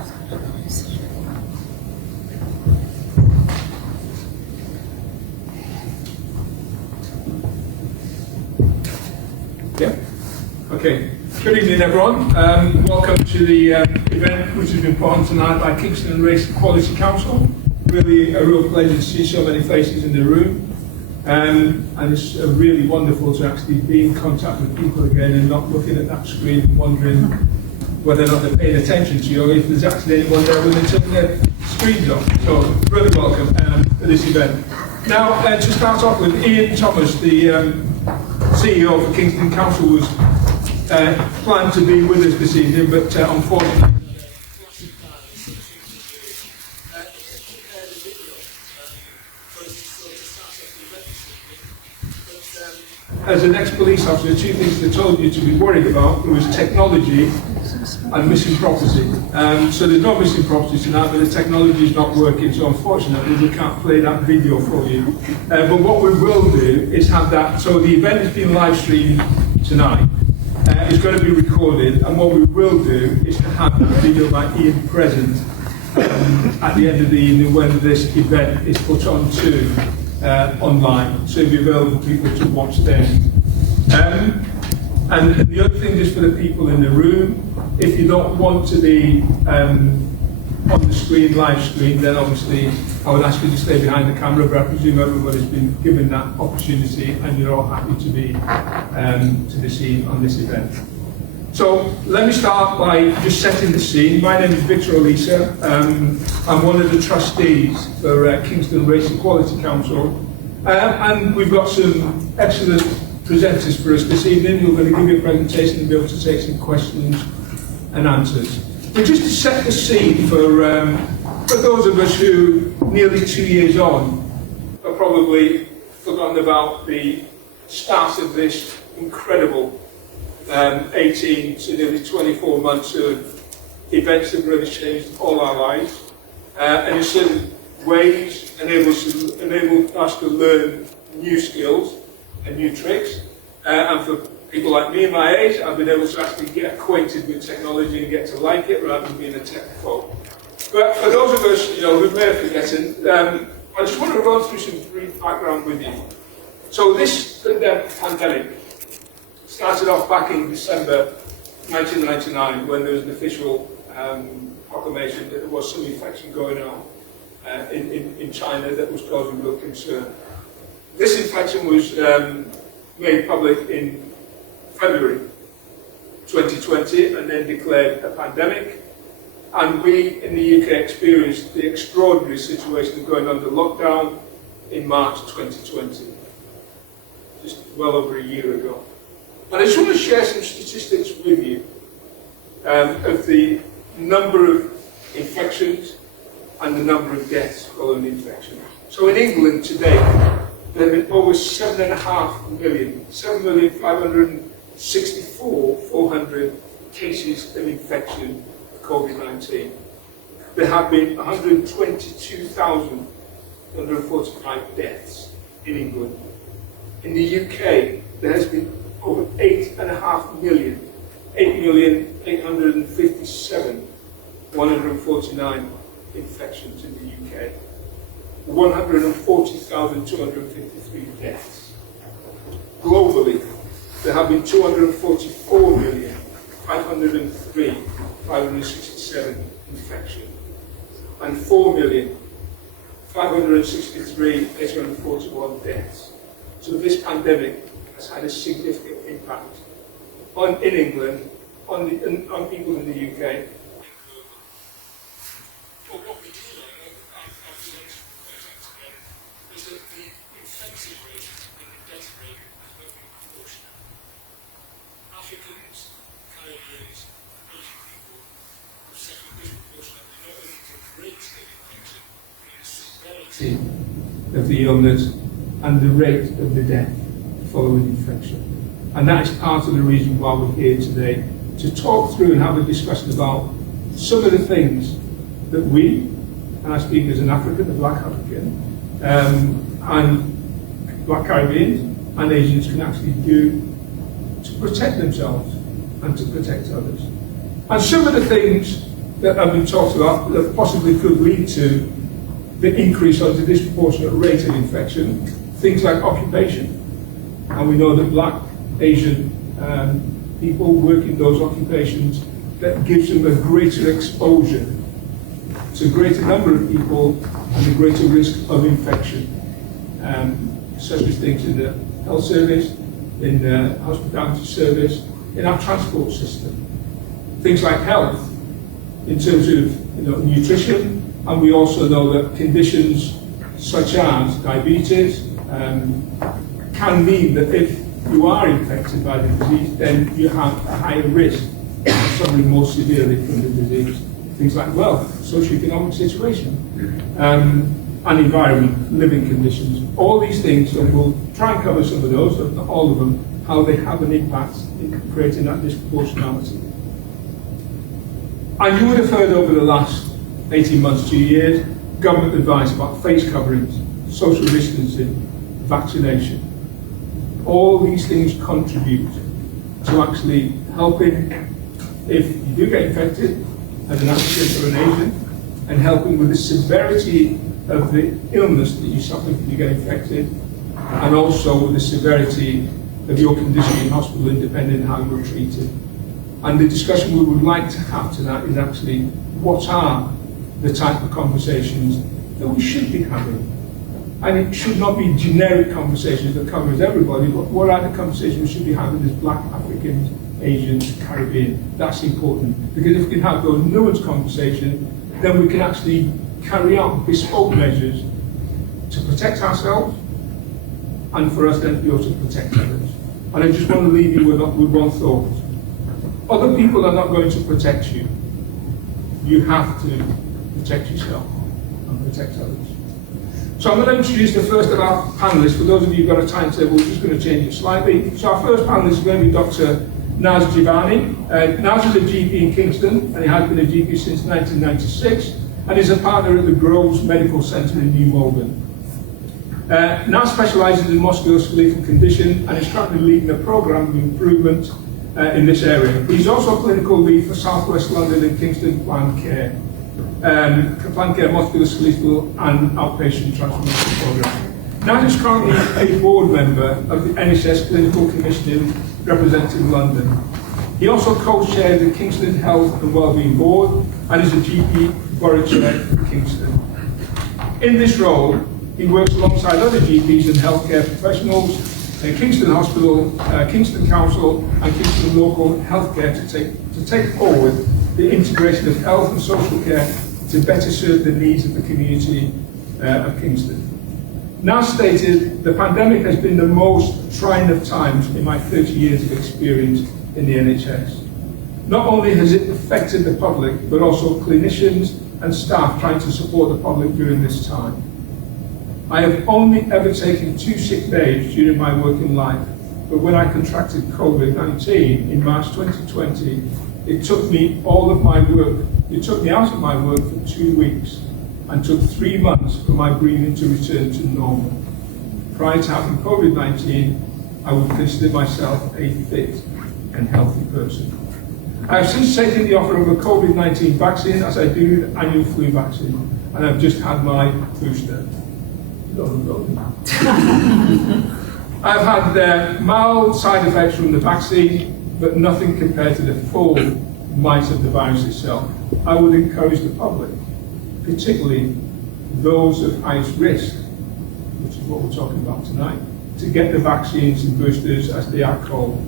Yeah. Okay. Good evening, everyone. Welcome to the event which has been put on tonight by Kingston Race and Equalities Council. Really a real pleasure to see so many faces in the room. And it's really wonderful to actually be in contact with people again and not looking at that screen and wondering whether or not they're paying attention to you or if there's actually anyone there when they turn their screens off. So really welcome to this event. Now, to start off with, Ian Thomas, the CEO of Kingston Council, was planned to be with us this evening, but unfortunately as an ex-police officer, two things they told you to be worried about was technology and missing property. So there's no missing property tonight, but the technology is not working, so unfortunately we can't play that video for you. But what we will do is have that, so the event is being live streamed tonight. It's going to be recorded, and what we will do is to have that video by Ian present at the end of the evening when this event is put on to online, so it'll be available for people to watch then. And the other thing, just for the people in the room, if you don't want to be on the screen, live screen, then obviously I would ask you to stay behind the camera, but I presume everybody's been given that opportunity and you're all happy to be seen on this event. So let me start by just setting the scene. My name is Victor Olisa. I'm one of the trustees for Kingston Race and Equalities Council. And we've got some excellent presenters for us this evening who are going to give you a presentation and be able to take some questions and answers. But just to set the scene for those of us who, nearly 2 years on, have probably forgotten about the start of this incredible 18 to nearly 24 months of events that really changed all our lives, and in certain ways enabled us to learn new skills and new tricks. And for people like me and my age, I've been able to actually get acquainted with technology and get to like it rather than being a technophobe. But for those of us, who may have forgotten, I just want to run through some brief background with you. So this pandemic started off back in December 1999 when there was an official proclamation that there was some infection going on in China that was causing real concern. This infection was made public in February 2020 and then declared a pandemic. And we in the UK experienced the extraordinary situation of going under lockdown in March 2020, just well over a year ago. And I just want to share some statistics with you of the number of infections and the number of deaths following the infection. So in England today, there have been over 7.5 million, 7,564,400 cases of infection of COVID-19. There have been 122,145 deaths in England. In the UK, there has been over 8.5 million, 8,857,149 infections in the UK. 140,253 deaths. Globally, there have been 244,503,567 infections and 4,563,841 deaths. So this pandemic has had a significant impact in England, on people in the UK. Well, what we do know, after this is that the infection rate and the death rate has not been proportional. Africans, Caribbeans, Asian people have suffered disproportionately not only to the rates of infection, but the severity of the illness and the rate of the death following infection. And that is part of the reason why we're here today, to talk through and have a discussion about some of the things that we, and I speak as an African, a black African, and black Caribbeans and Asians can actually do to protect themselves and to protect others. And some of the things that have been talked about that possibly could lead to the increase or the disproportionate rate of infection, things like occupation. And we know that black, Asian people work in those occupations, that gives them a greater exposure to a greater number of people and a greater risk of infection. Such as things in the health service, in the hospitality service, in our transport system. Things like health, in terms of nutrition, and we also know that conditions such as diabetes can mean that if you are infected by the disease, then you have a higher risk of suffering more severely from the disease. Things like wealth, socioeconomic situation, and environment, living conditions. All these things, and we'll try and cover some of those, but not all of them, how they have an impact in creating that disproportionality. And you would have heard over the last 18 months, 2 years, government advice about face coverings, social distancing, vaccination. All these things contribute to actually helping, if you do get infected, as an African or an Asian, and helping with the severity of the illness that you suffer if you get infected, and also with the severity of your condition in hospital, depending on how you're treated. And the discussion we would like to have tonight is actually what are the type of conversations that we should be having. And it should not be generic conversations that covers everybody, but what are the conversations we should be having as black, Africans, Asians, Caribbean? That's important. Because if we can have those nuanced conversations, then we can actually carry out bespoke measures to protect ourselves and for us then to be able to protect others. And I just want to leave you with one thought. Other people are not going to protect you. You have to protect yourself and protect others. So I'm going to introduce the first of our panelists. For those of you who've got a timetable, we're just going to change it slightly. So our first panelist is going to be Dr. Naz Jivani. Naz is a GP in Kingston, and he has been a GP since 1996, and is a partner at the Groves Medical Centre in New Malden. Naz specialises in musculoskeletal condition and is currently leading a programme of improvement in this area. He's also clinical lead for South West London and Kingston Planned Care. Planned Care Musculoskeletal and Outpatient Transformation Programme. Naz is currently a board member of the NHS Clinical Commission representing London. He also co-chairs the Kingston Health and Wellbeing Board and is a GP Borough Chair for Kingston. In this role, he works alongside other GPs and healthcare professionals in Kingston Hospital, Kingston Council and Kingston Local Healthcare to take forward the integration of health and social care to better serve the needs of the community of Kingston. Naz stated, the pandemic has been the most trying of times in my 30 years of experience in the NHS. Not only has it affected the public, but also clinicians and staff trying to support the public during this time. I have only ever taken 2 sick days during my working life, but when I contracted COVID-19 in March 2020, it took me out of my work for 2 weeks and took 3 months for my breathing to return to normal. Prior to having COVID-19, I would consider myself a fit and healthy person. I have since taken the offer of a COVID-19 vaccine, as I do the annual flu vaccine, and I've just had my booster. I've had mild side effects from the vaccine, but nothing compared to the full might of the virus itself. I would encourage the public, particularly those of highest risk, which is what we're talking about tonight, to get the vaccines and boosters, as they are called.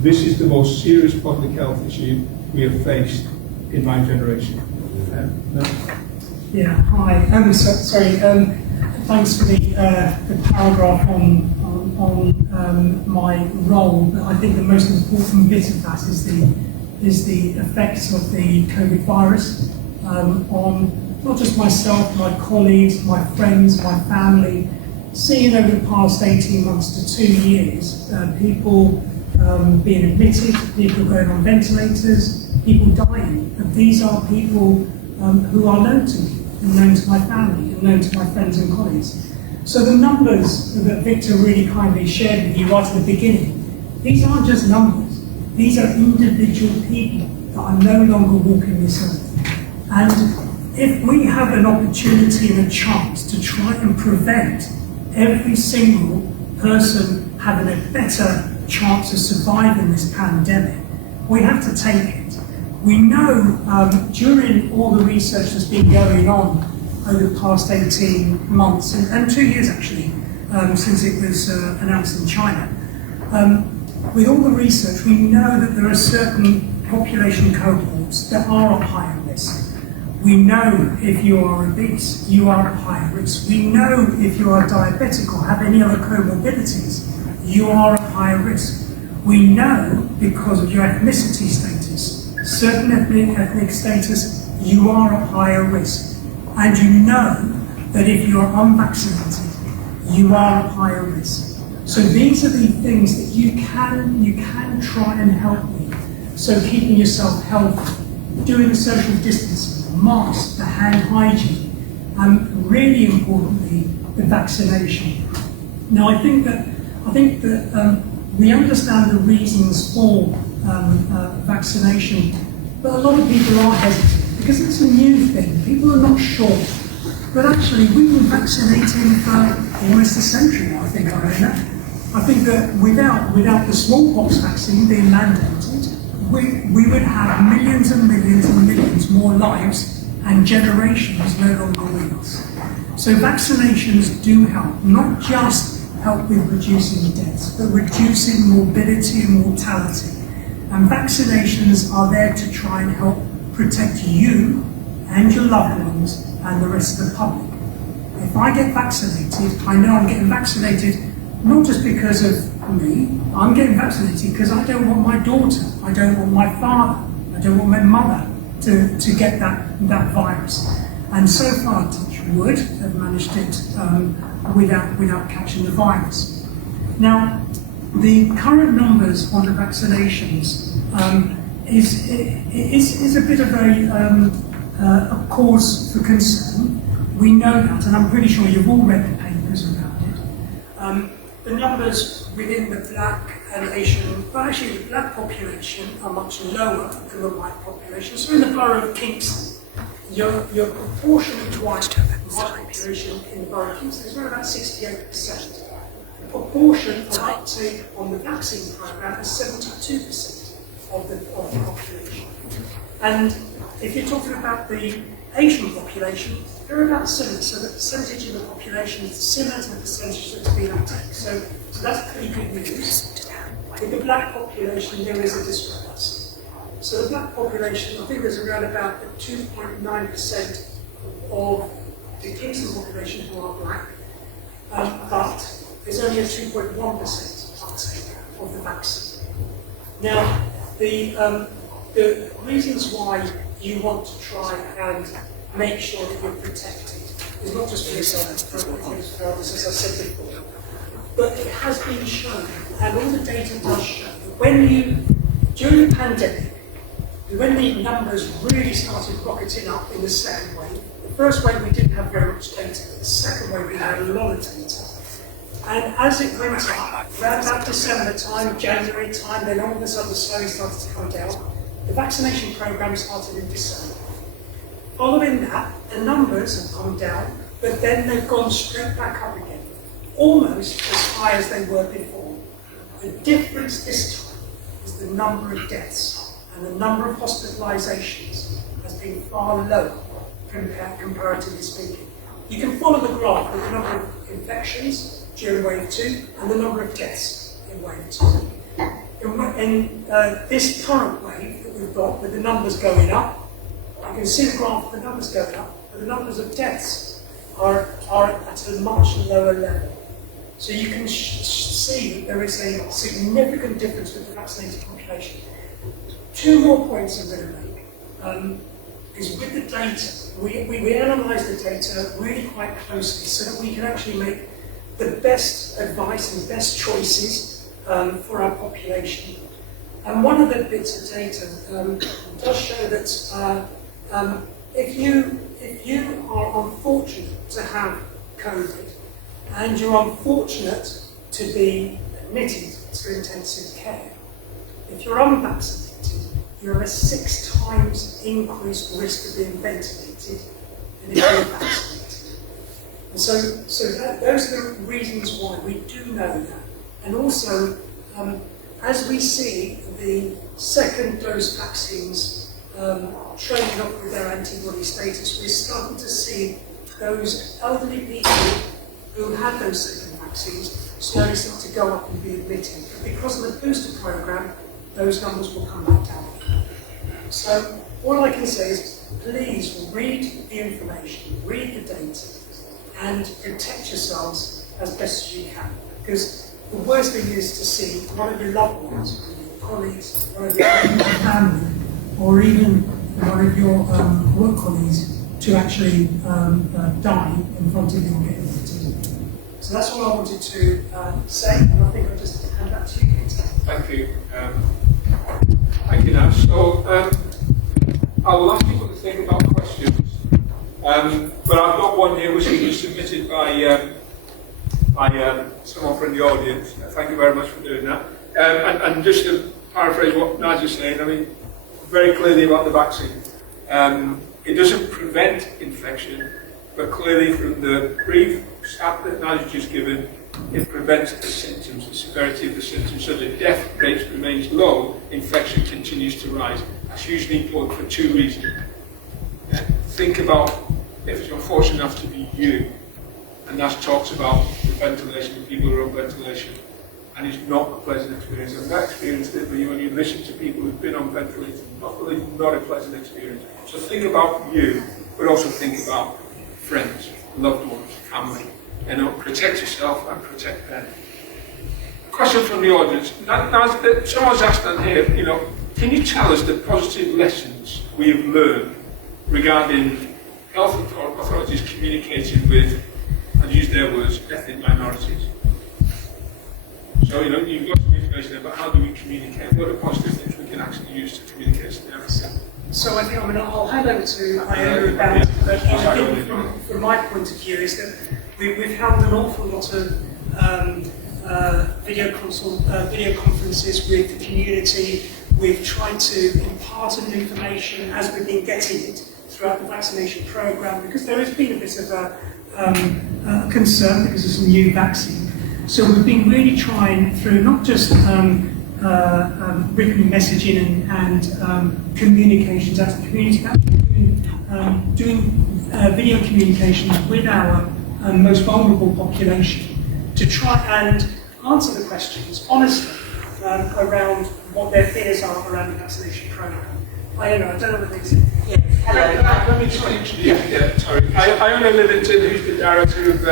This is the most serious public health issue we have faced in my generation. Yeah, hi. Thanks for the paragraph on my role, but I think the most important bit of that is the effects of the COVID virus on not just myself, my colleagues, my friends, my family. Seeing over the past 18 months to 2 years, people being admitted, people going on ventilators, people dying. And these are people who are known to me, and known to my family, and known to my friends and colleagues. So the numbers that Victor really kindly shared with you right at the beginning, these aren't just numbers. These are individual people that are no longer walking this earth. And if we have an opportunity and a chance to try and prevent every single person having a better chance of surviving this pandemic, we have to take it. We know during all the research that's been going on over the past 18 months, and 2 years actually, since it was announced in China, with all the research, we know that there are certain population cohorts that are at higher risk. We know if you are obese, you are at higher risk. We know if you are diabetic or have any other comorbidities, you are at higher risk. We know because of your ethnicity status, certain ethnic status, you are at higher risk. And you know that if you are unvaccinated, you are at higher risk. So these are the things that you can try and help with. So keeping yourself healthy, doing the social distancing, masks, the hand hygiene, and really importantly, the vaccination. Now, I think that we understand the reasons for vaccination, but a lot of people are hesitant because it's a new thing. People are not sure. But actually, we've been vaccinating for almost a century now, I think, I think that without the smallpox vaccine being mandated, we would have millions and millions and millions more lives and generations no longer with us. So vaccinations do help, not just help with reducing deaths, but reducing morbidity and mortality. And vaccinations are there to try and help protect you and your loved ones and the rest of the public. If I get vaccinated, I know I'm getting vaccinated not just because of me, I'm getting vaccinated because I don't want my daughter, I don't want my father, I don't want my mother to get that virus. And so far, touch wood, have managed it without catching the virus. Now, the current numbers on the vaccinations is a bit of a cause for concern. We know that, and I'm pretty sure you've all read the papers about it. The numbers within the black and Asian, well actually the black population are much lower than the white population. So in the borough of Kingston, your proportion of white population in the borough of Kingston is around about 68%. The proportion of uptake on the vaccine program is 72% of the population. And if you're talking about the Asian population, they're about similar. So the percentage of the population is similar to the percentage that's been uptaken. So that's pretty good news. With the black population, there is a discrepancy. So the black population, I think there's around about 2.9% of the Kingston population who are black, but there's only a 2.1% uptake of the vaccine. Now, the reasons why you want to try and make sure that you're protected is not just for yourself, it's for others, as I said before. But it has been shown, and all the data does show, that during the pandemic, when the numbers really started rocketing up in the second wave, the first wave we didn't have very much data, but the second wave we had a lot of data. And as it went up, around about December time, January time, then all of a sudden slowly started to come down. The vaccination program started in December. Following that, the numbers have come down, but then they've gone straight back up again, almost as high as they were before. The difference this time is the number of deaths and the number of hospitalizations has been far lower comparatively speaking. You can follow the graph with the number of infections during wave 2 and the number of deaths in wave 2. In this current wave that we've got, with the numbers going up, you can see the graph of the numbers going up, but the numbers of deaths are at a much lower level. So you can see that there is a significant difference with the vaccinated population. Two more points I'm going to make is with the data. We analyse the data really quite closely so that we can actually make the best advice and best choices for our population. And one of the bits of data does show that if you are unfortunate to have COVID and you're unfortunate to be admitted to intensive care, if you're unvaccinated, you have a 6 times increased risk of being ventilated than if you're vaccinated. And so those are the reasons why we do know that. And also, as we see the second dose vaccines trading up with their antibody status, we're starting to see those elderly people who had those second vaccines slowly start to go up and be admitted. But because of the booster program, those numbers will come back down. So all I can say is, please read the information, read the data, and protect yourselves as best as you can. Because the worst thing is to see one of your loved ones, one of your colleagues, one of your family, or even one of your work colleagues to actually die in front of you or get infected. So that's all I wanted to say, and I think I'll just hand back to you, Peter. Thank you. Thank you, Nash. So I will ask people to think about questions, but I've got one here which was submitted by someone from the audience. Thank you very much for doing that. And just to paraphrase what Naj is saying, I mean, very clearly about the vaccine. It doesn't prevent infection, but clearly from the brief stat that Naj has just given, it prevents the symptoms, the severity of the symptoms. So the death rate remains low, infection continues to rise. That's hugely important for 2 reasons. Think about if you're fortunate enough to be you, and Nash talks about the ventilation, people who are on ventilation, and it's not a pleasant experience. And that experienced it when you listen to people who've been on ventilators, not a pleasant experience. So think about you, but also think about friends, loved ones, family. Protect yourself and protect them. Question from the audience. Now, someone's asked on here, can you tell us the positive lessons we have learned regarding health authorities communicating with, and use their words, ethnic minorities? So, you've got some information there, but how do we communicate? What are the positive things we can actually use to communicate to them? So I think I'll hand over to Iona about it, but I think from my point of view is that we've held an awful lot of video conferences with the community. We've tried to impart information as we've been getting it throughout the vaccination programme, because there has been a bit of a concern because it's a new vaccine. So we've been really trying through not just written messaging and communications out to the community, but actually doing video communications with our most vulnerable population to try and answer the questions honestly around what their fears are around the vaccination programme. I don't know what they say. Yes, hello. Let me try and introduce you. Sorry. Iona Livingston, who's the Director of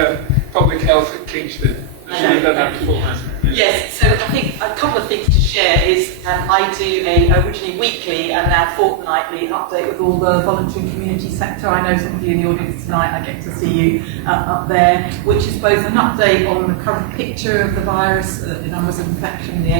Public Health at Kingston. Yes, so I think a couple of things to share is I do originally weekly and now fortnightly update with all the voluntary and community sector. I know some of you in the audience tonight, I get to see you up there, which is both an update on the current picture of the virus, the numbers of infection, the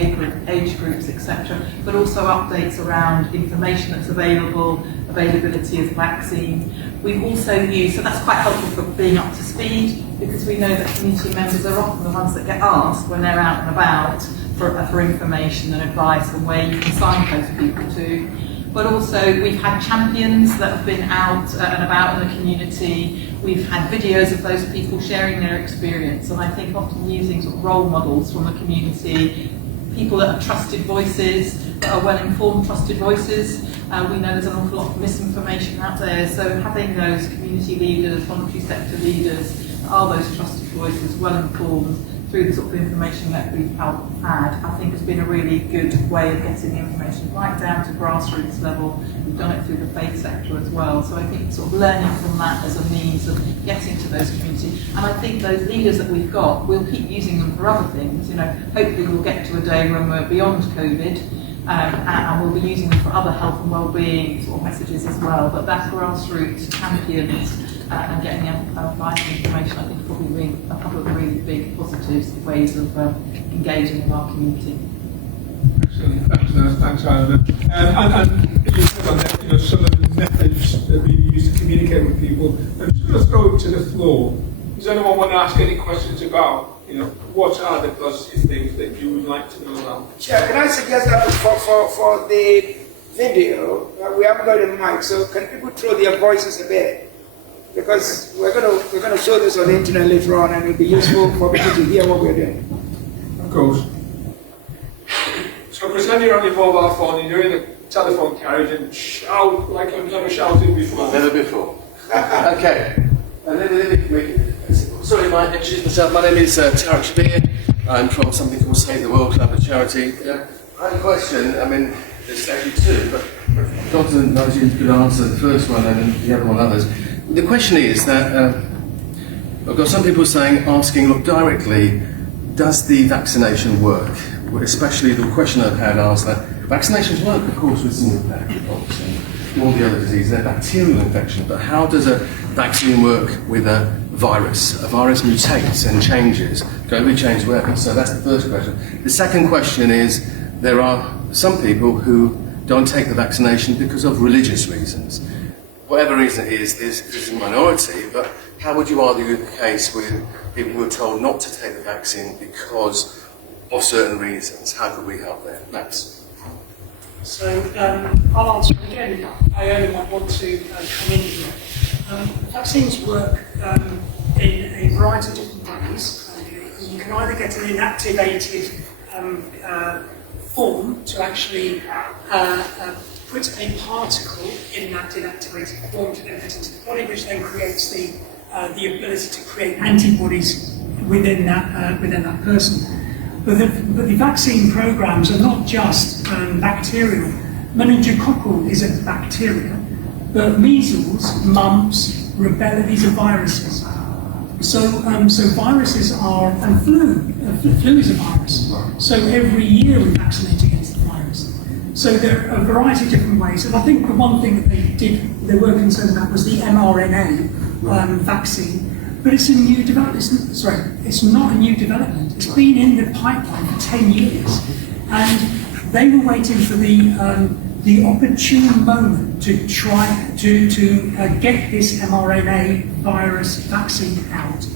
age groups, etc., but also updates around information that's available, availability of the vaccine. We've also used, so that's quite helpful for being up to speed, because we know that community members are often the ones that get asked when they're out and about for information and advice and where you can signpost people to. But also we've had champions that have been out and about in the community. We've had videos of those people sharing their experience, and I think often using sort of role models from the community, people that are trusted voices, that are well-informed trusted voices. We know there's an awful lot of misinformation out there, so having those community leaders, voluntary sector leaders, are those trusted voices, well-informed through the sort of information that we've had, I think has been a really good way of getting the information right down to grassroots level. We've done it through the faith sector as well, so I think sort of learning from that as a means of getting to those communities. And I think those leaders that we've got, we'll keep using them for other things. Hopefully we'll get to a day when we're beyond COVID, and we'll be using them for other health and well-being sort of messages as well. But that grassroots champions and getting vital information, I think, is probably a couple of really big positives, ways of engaging with our community. Excellent, thanks, Iona. And you said on that, some of the methods that we use to communicate with people. I'm just going to throw it to the floor. Does anyone want to ask any questions about, what are the positive things that you would like to know about? Chair, can I suggest that for the video. We haven't got a mic, so can people throw their voices a bit? Because we're gonna show this on the internet later on, and it'll be useful for people to hear what we're doing. Of course. So pretend you're on your mobile phone and you're in a telephone carriage and shout like I've never shouted before. Never before. Okay. Sorry, I introduce myself. My name is Tarek Shabir. I'm from something called Save the World Club, a charity. I have a question. I mean, there's actually two, but Dr. Najib could answer the first one and then the other one others. The question is that I've got some people asking, look, directly, does the vaccination work? Especially the question I've had asked that vaccinations work, of course, with smallpox and all the other diseases. They're bacterial infections, but how does a vaccine work with a virus? A virus mutates and changes. COVID changes whatever. So that's the first question. The second question is, there are some people who don't take the vaccination because of religious reasons. Whatever reason it is, this is a minority, but how would you argue the case with people who are told not to take the vaccine because of certain reasons? How could we help there? Max. So I'll answer again. I only might want to come in here. Vaccines work in a variety of different ways. You can either get an inactivated form to actually put a particle in that inactivated form to then get into the body, which then creates the ability to create antibodies within that person. But the vaccine programs are not just bacterial. Meningococcal is a bacteria, but measles, mumps, rubella, these are viruses. So viruses are, and flu is a virus. So every year we vaccinate against the virus. So there are a variety of different ways. And I think the one thing that they were concerned about was the mRNA vaccine. But it's a new development. It's not a new development. It's been in the pipeline for 10 years. And they were waiting for the opportune moment to try to get this mRNA virus vaccine out.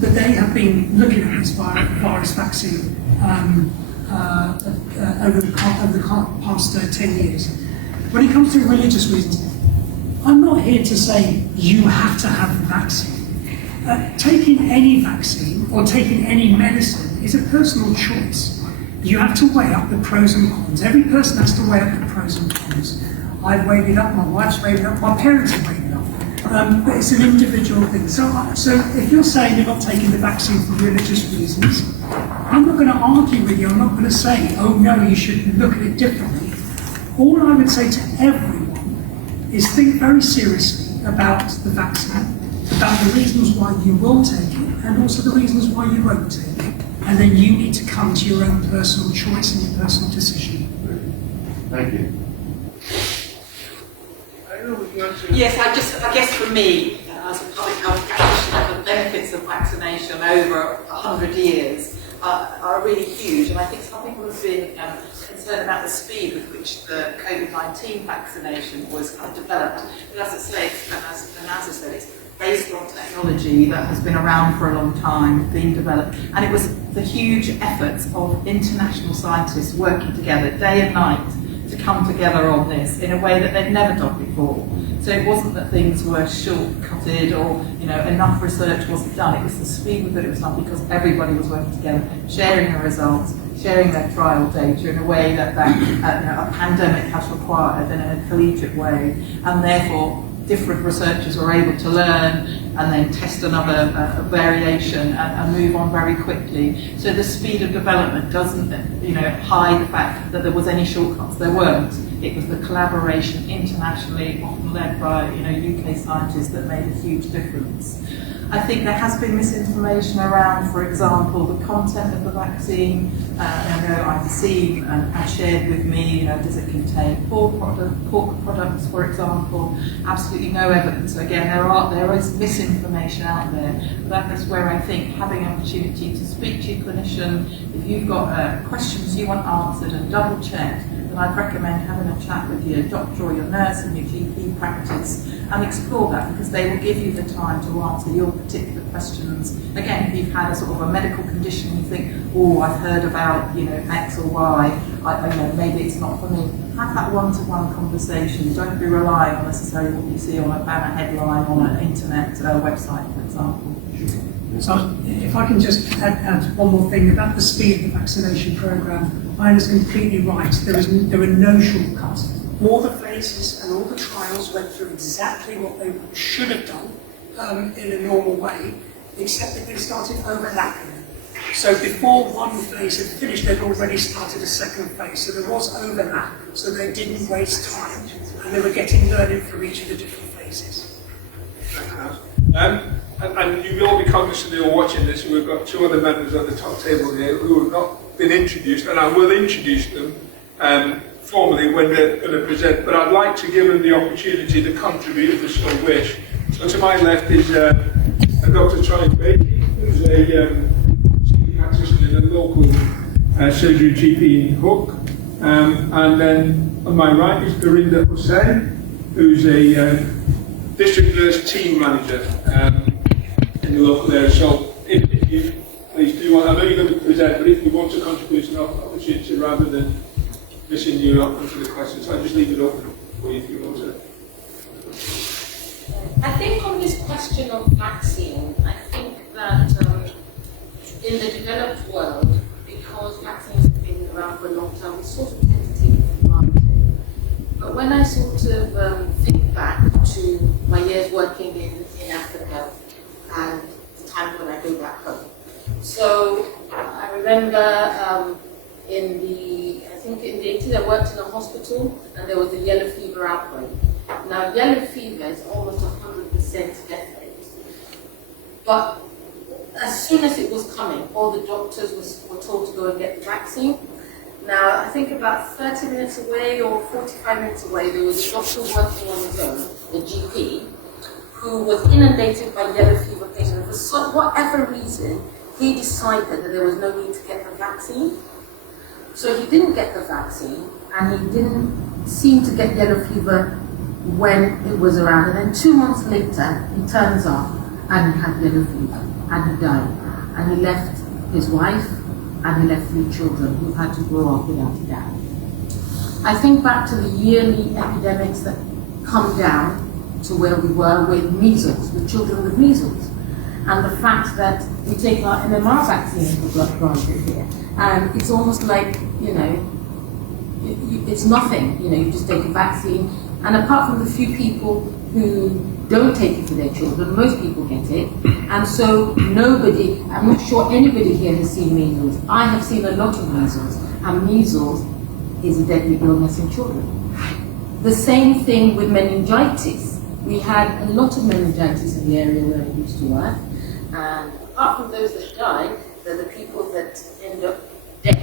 But they have been looking at this virus vaccine over the past 10 years. When it comes to religious reasons, I'm not here to say you have to have the vaccine. Taking any vaccine or taking any medicine is a personal choice. You have to weigh up the pros and cons. Every person has to weigh up the pros and cons. I've weighed it up, my wife's weighed it up, my parents have weighed it up. But it's an individual thing. So if you're saying you're not taking the vaccine for religious reasons, I'm not going to argue with you. I'm not going to say, oh no, you should look at it differently. All I would say to everyone is think very seriously about the vaccine, about the reasons why you will take it, and also the reasons why you won't take it. And then you need to come to your own personal choice and your personal decision. Thank you. Yes, I guess for me, as a public health practitioner, the benefits of vaccination over 100 years are really huge. And I think some people have been concerned about the speed with which the COVID-19 vaccination was developed. But as I say, and as said, it's based on technology that has been around for a long time, being developed. And it was the huge efforts of international scientists working together day and night to come together on this in a way that they've never done before. So it wasn't that things were short-cutted or enough research wasn't done. It was the speed with which it was done because everybody was working together, sharing the results, sharing their trial data in a way that a pandemic has required in a collegiate way, and therefore different researchers were able to learn and then test another variation and move on very quickly. So the speed of development doesn't hide the fact that there was any shortcuts. There weren't. It was the collaboration internationally, often led by UK scientists, that made a huge difference. I think there has been misinformation around, for example, the content of the vaccine. I've seen and shared with me, does it contain pork products, for example? Absolutely no evidence. Again, there is misinformation out there. But that's where I think having an opportunity to speak to your clinician, if you've got questions you want answered and double check, then I'd recommend having a chat with your doctor or your nurse in your GP practice and explore that, because they will give you the time to answer your particular questions. Again, if you've had a sort of a medical condition, you think, oh, I've heard about X or Y, maybe it's not for me. have that one-to-one conversation. Don't be relying on necessarily what you see on a banner headline on an internet website, for example. So if I can just add one more thing about the speed of the vaccination programme, Ian is completely right. There were no shortcuts. All the phases and all the trials went through exactly what they should have done in a normal way, except that they started overlapping. So before one phase had finished, they'd already started a second phase. So there was overlap, so they didn't waste time, and they were getting learning from each of the different phases. And you will be cognizant who are watching this, we've got two other members on the top table here who have not been introduced, and I will introduce them formally when they're going to present, but I'd like to give them the opportunity to contribute if they so wish. So to my left is Dr. Troy Bailey, who's a practitioner in a local surgery GP in Hook, and then on my right is Dorinda Hussain, who's a district nurse team manager in the local area. So if you please do want, I know you're going to present, but if you want to contribute an opportunity rather than missing you up into the questions, I'll just leave it open for you if you want to. I think on this question of vaccine, I think that in the developed world, because vaccines have been around for a long time, we sort of tend to take it for granted. But when I sort of think back to my years working in Africa and the time when I go back home. So I remember in the 80s I worked in a hospital and there was a yellow fever outbreak. Now yellow fever is almost 100% death rate. But as soon as it was coming, all the doctors were told to go and get the vaccine. Now, I think about 30 minutes away or 45 minutes away, there was a doctor working on his own, a GP, who was inundated by yellow fever patients. For whatever reason, he decided that there was no need to get the vaccine. So he didn't get the vaccine, and he didn't seem to get yellow fever when it was around. And then 2 months later, he turns up and he had yellow fever, and he died. And he left his wife, and he left 3 children who had to grow up without a dad. I think back to the yearly epidemics that come down to where we were with measles, with children with measles. And the fact that we take our MMR vaccine for granted here. And it's almost like, it's nothing, you just take a vaccine. And apart from the few people who don't take it for their children, most people get it. And so nobody, I'm not sure anybody here has seen measles. I have seen a lot of measles, and measles is a deadly illness in children. The same thing with meningitis. We had a lot of meningitis in the area where I used to work. And apart from those that died, they're the people that end up dead.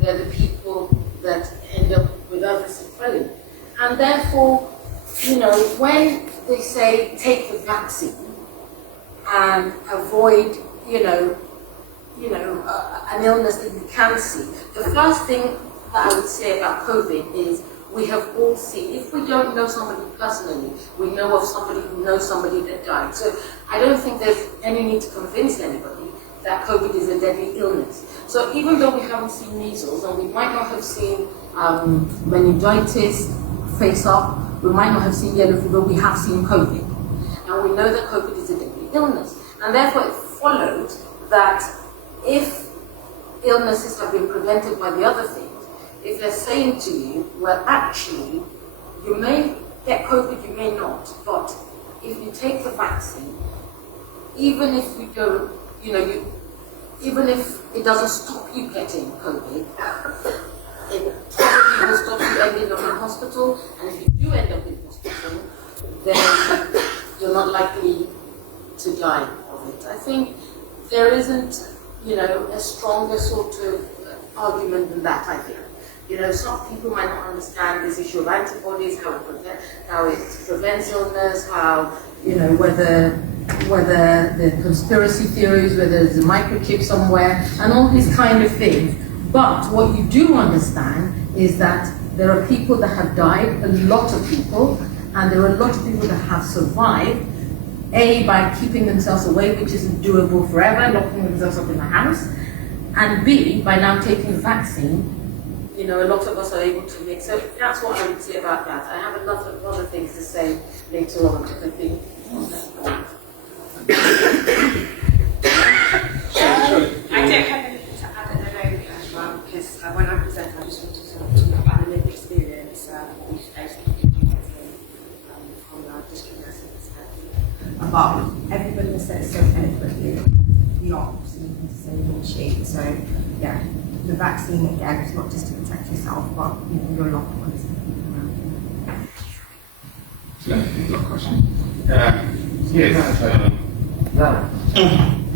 They're the people that end up with other sequelae. And therefore, when they say take the vaccine and avoid, an illness that you can see, the first thing that I would say about COVID is we have all seen, if we don't know somebody personally, we know of somebody who knows somebody that died. So I don't think there's any need to convince anybody that COVID is a deadly illness. So even though we haven't seen measles, and we might not have seen meningitis face up, we might not have seen yellow fever, we have seen COVID. And we know that COVID is a deadly illness. And therefore it follows that if illnesses have been prevented by the other things, if they're saying to you, well, actually, you may get COVID, you may not, but if you take the vaccine, even if you don't, even if it doesn't stop you getting COVID, it probably will stop you ending up in hospital, and if you do end up in hospital, then you're not likely to die of it. I think there isn't, a stronger sort of argument than that, I think. Some people might not understand this issue of antibodies, how it prevents illness, how, whether the conspiracy theories, whether there's a microchip somewhere, and all these kind of things. But what you do understand is that there are people that have died, a lot of people, and there are a lot of people that have survived, A, by keeping themselves away, which isn't doable forever, locking themselves up in the house, and B, by now taking the vaccine, you know, a lot of us are able to make. So that's what I would say about that. I have a lot of other things to say later on, I think, on that point. I don't have anything to add at the moment as well, because when I present, I just want to sort of talk about the lived experience we faced from our district nursing perspective. But everybody has said it so eloquently, we are obviously in the same machine. So, yeah, the vaccine, again, is not just to protect yourself, but you know, your loved ones. Yes.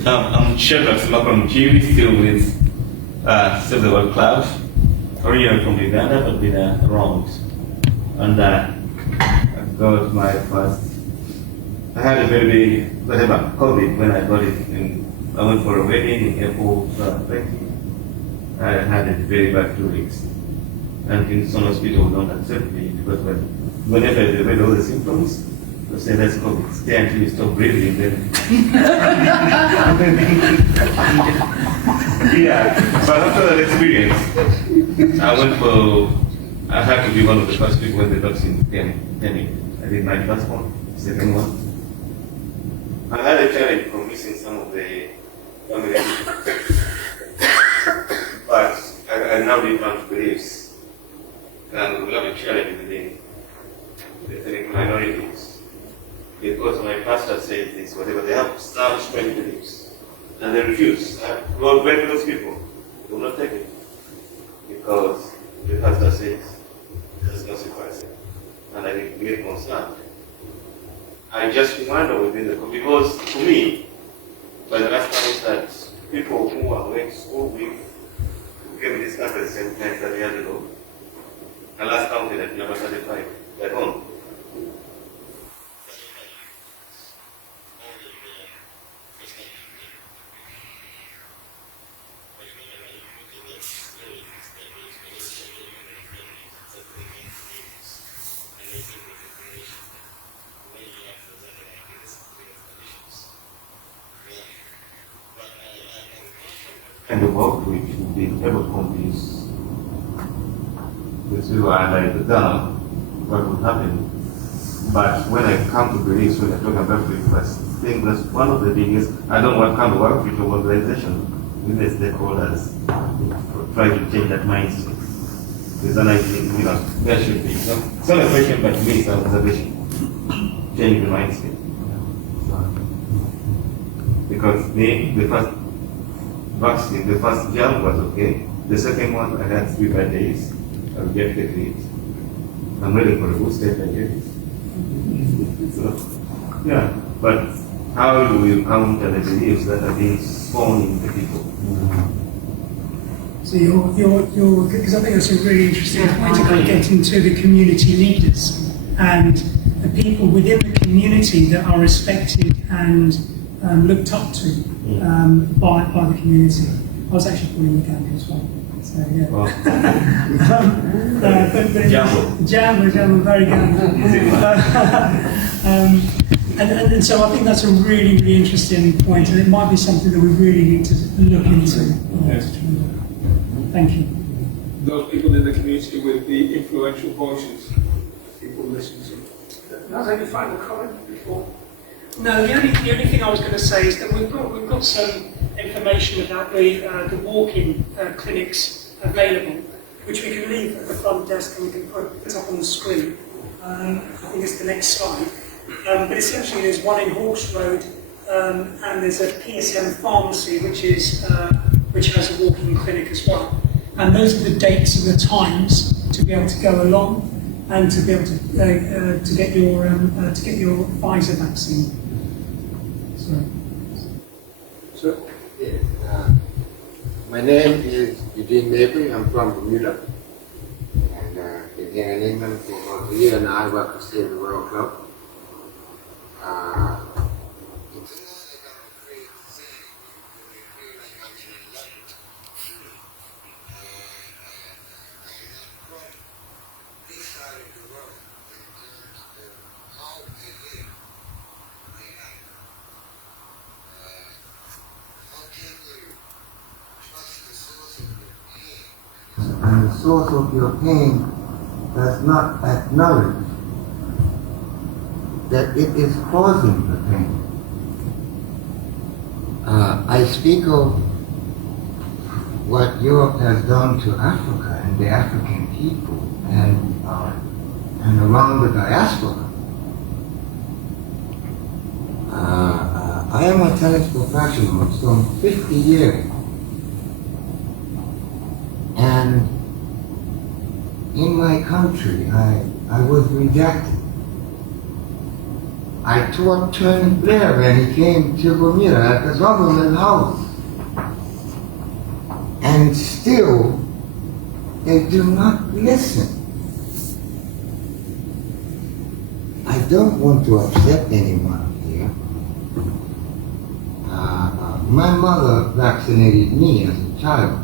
I'm Sheldon from Kiwi, still with Save the World Club. Originally from Uganda, but been around. And I got my first. I had a very big, whatever, COVID when I got it. I went for a wedding in April 2020. I had it very bad 2 weeks. And Kingston Hospital don't accept me because whenever they read all the symptoms, they say that's COVID. Stay until you stop breathing. Then. Yeah, but after that experience, I had to be one of the first people when the vaccine came. I did my first one, second one. I had a challenge from missing some of the family but I now live on beliefs. And we have a challenge within the ethnic minorities. Because my pastor says this, whatever, they have some strange beliefs. And they refuse. God went to those people. They will not take it. Because the pastor says there's consequences. And I get concerned. I just wonder within the because to me, by the last time that people who are going to school with came to this country the same time 30 years ago, and last counted at number 35, at home. And the work which would be able to convince the people and I don't know what would happen. But when I come to Greece, when I talk about the first thing, that's one of the biggest, I don't want to come to work with your mobilization with the stakeholders, try to change that mindset. Because then I think, there should be some, it's not a question, but to me it's an observation. Change the mindset. Because the first vaccine, the first jab was okay. The second one, I had 3 bad days. I rejected it. I'm ready for a booster, I get it. So, yeah, but how do we counter the beliefs that are being spawned in the people? So you're because I think that's a really interesting point about getting to the community leaders and the people within the community that are respected and looked up to by the community. I was actually born in Uganda as well, so yeah. Well, Jambo, very good. And so I think that's a really, really interesting point, and it might be something that we really need to look into. Thank you. Those people in the community with the influential voices, people listen to. Has any final comment before? No, the only thing I was going to say is that we've got some information about the walk-in clinics available, which we can leave at the front desk and we can put up on the screen. I think it's the next slide. But essentially, there's one in Hawks Road, and there's a PSM pharmacy which has a walk-in clinic as well. And those are the dates and the times to be able to go along and to be able to get your Pfizer vaccine. So, Yes, my name is Eugene Mabry. I'm from Bermuda. And been here in England for about a year and I work for Save the World Club. source of your pain does not acknowledge that it is causing the pain. I speak of what Europe has done to Africa and the African people and around the diaspora. I am a tennis professional for some 50 years. And in my country, I was rejected. I taught Tony Blair when he came to Bermuda at the government house. And still, they do not listen. I don't want to upset anyone here. My mother vaccinated me as a child.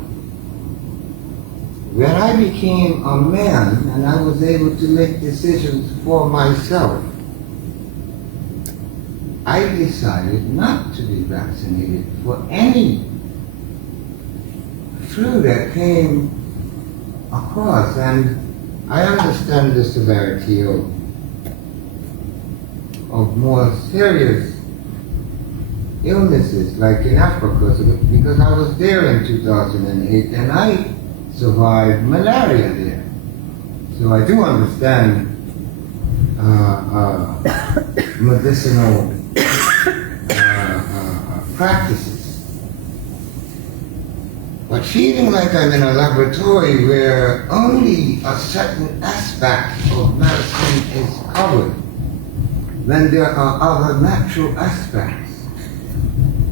When I became a man and I was able to make decisions for myself, I decided not to be vaccinated for any flu that came across. And I understand the severity of more serious illnesses, like in Africa, because I was there in 2008 and I survived malaria there. So I do understand medicinal practices. But feeling like I'm in a laboratory where only a certain aspect of medicine is covered, when there are other natural aspects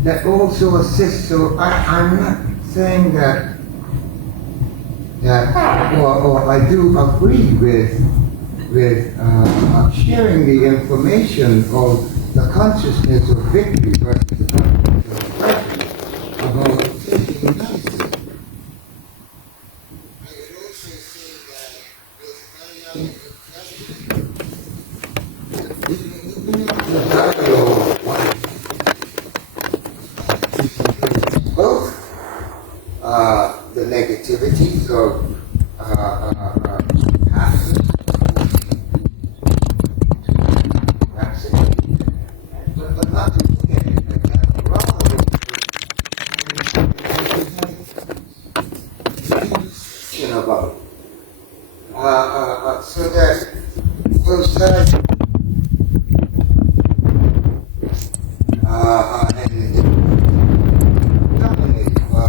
that also assist. So I'm not saying that or I do agree with sharing the information of the consciousness of victory versus the consciousness of oppression about taking medicine. I would also say that both the negativities of so that both sides and dominated by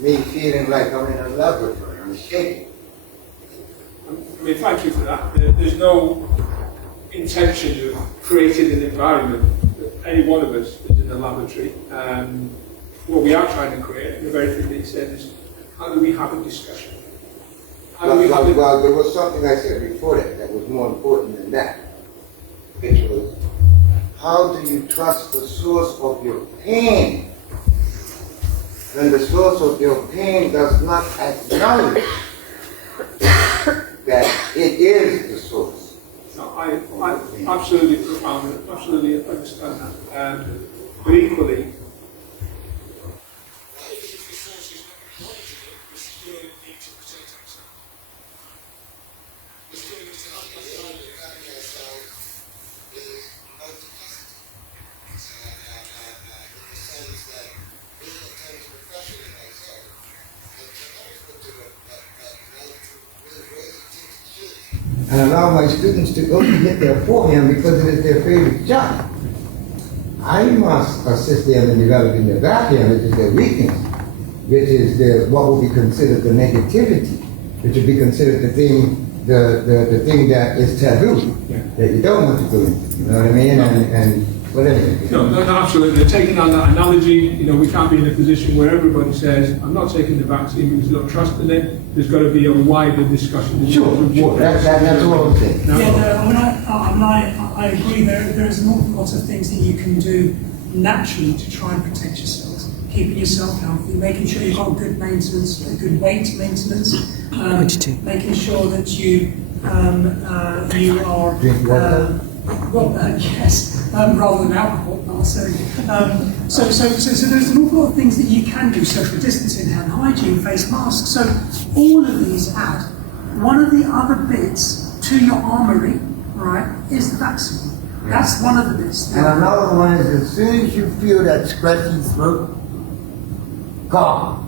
me feeling like I'm in a laboratory, I'm shaking. I mean, thank you for that. There's no intention of creating an environment that any one of us is in a laboratory. What we are trying to create, the very thing that you said, is how do we have a discussion? Well, there was something I said before that was more important than that, which was, how do you trust the source of your pain when the source of your pain does not acknowledge that it is the source? No, I absolutely profound, absolutely understand that. But equally, and allow my students to go to get their forehand because it is their favorite job. I must assist them in developing their backhand, which is their weakness, which is what will be considered the negativity, which will be considered the thing that is taboo, that you don't want to go into. You know what I mean? And whatever. No, absolutely. Taking on that analogy, we can't be in a position where everybody says, I'm not taking the vaccine because I don't trust in it. There's got to be a wider discussion. Sure. That's all I'm saying. I agree. There's an awful lot of things that you can do naturally to try and protect yourselves. Keeping yourself healthy, making sure you've got good maintenance, good weight maintenance, making sure that you are Well, yes, rather than alcohol, not necessarily. So there's an awful lot of things that you can do: social distancing, hand hygiene, face masks. So all of these add. One of the other bits to your armory, right, is the vaccine. That's one of the bits. And another one is as soon as you feel that scratchy throat, cough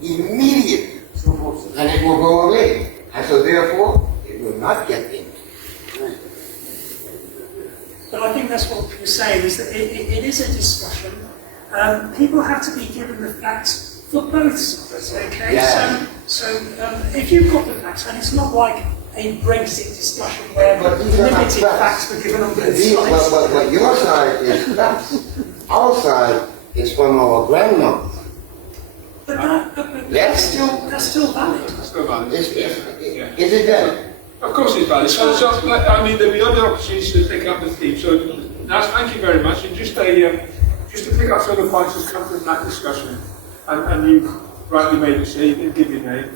immediately, and it will go away. And so therefore, it will not get in. But I think that's what you're saying, is that it is a discussion. People have to be given the facts for both sides, okay? Yeah. So if you've got the facts, and it's not like a Brexit discussion where limited facts were given on both sides. But your side is facts. Our side is from our grandma. But that's still valid. That's still valid. Is it that? Of course it's valid. So I mean, there'll be other opportunities to pick up the theme. So, Naz, thank you very much. And just to pick up some of the points that come from that discussion, and you've rightly made it, so you didn't give your name.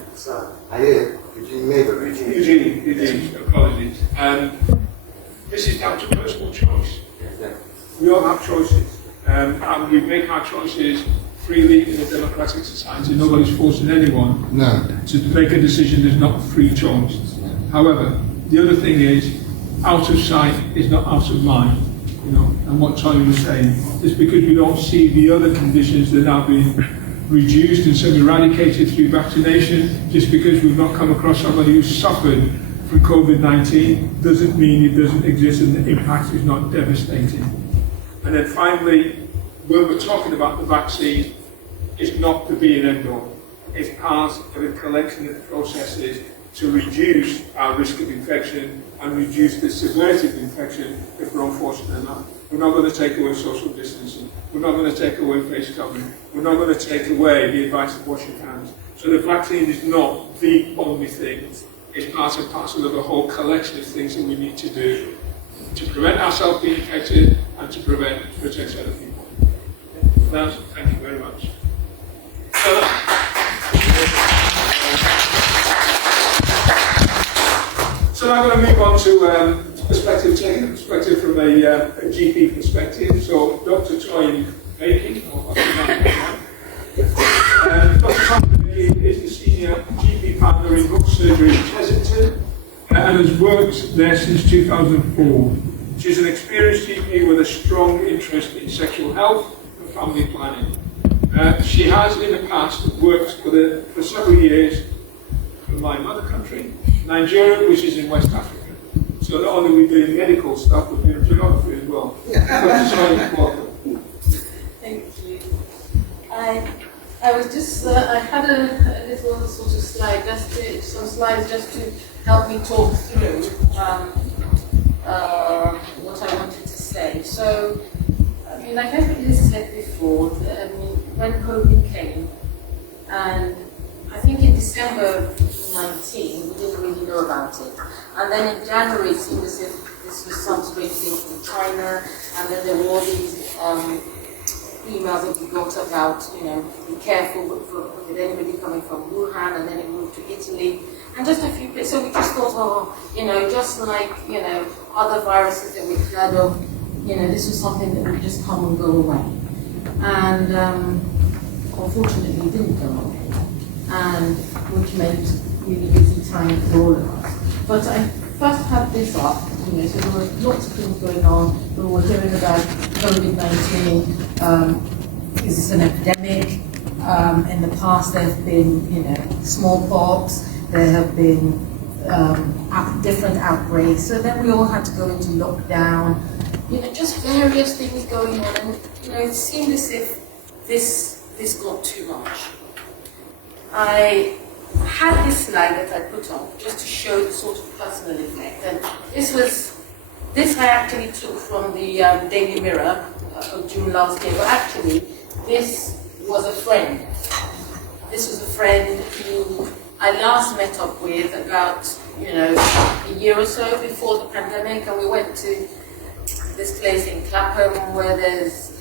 I did. Eugene Mabel. Eugene, apologies. This is down to personal choice. We all have choices, and we make our choices freely in a democratic society. Nobody's forcing anyone to make a decision that's not free choice. However, the other thing is, out of sight is not out of mind. You know, and what Tony was saying, just because we don't see the other conditions that are now being reduced and some eradicated through vaccination, just because we've not come across somebody who's suffered from COVID-19 doesn't mean it doesn't exist and the impact is not devastating. And then finally, when we're talking about the vaccine, it's not the be and end all. It's part of a collection of processes to reduce our risk of infection and reduce the severity of infection if we're unfortunate enough. We're not going to take away social distancing. We're not going to take away face covering. We're not going to take away the advice of washing hands. So the vaccine is not the only thing. It's part and parcel of a whole collection of things that we need to do to prevent ourselves being infected and to protect other people. Now, thank you very much. So now I'm going to move on to taking a perspective from a GP perspective. So Dr. Toyin Baking, Dr. Toyin Baking is the senior GP partner in Rook Surgery in Chessington and has worked there since 2004. She's an experienced GP with a strong interest in sexual health and family planning. She has in the past worked for several years for my mother country, Nigeria, which is in West Africa. So not only are we doing medical stuff, we're doing geography as well. Welcome. Thank you. I was just, I had a little sort of slide, some slides just to help me talk through what I wanted to say. So, I mean, like I said before, when COVID came, and I think in December of 2019, we didn't really know about it. And then in January, it seemed as if this was some strange thing from China, and then there were all these emails that we got about, you know, be careful with anybody coming from Wuhan, and then it moved to Italy, and just a few bits. So we just thought, oh, you know, just like, you know, other viruses that we've heard of, you know, this was something that would just come and go away. And unfortunately, it didn't go away, and which meant really busy time for all of us. But I first had this up, you know, so there were lots of things going on. We were hearing about COVID-19. Is this an epidemic? In the past, there have been, you know, smallpox. There have been different outbreaks. So then we all had to go into lockdown. You know, just various things going on, and you know, it seemed as if this got too much. I had this slide that I put on just to show the sort of personal effect, and this I actually took from the Daily Mirror of June last year. But actually, this was a friend. This was a friend who I last met up with about, you know, a year or so before the pandemic, and we went to this place in Clapham where there's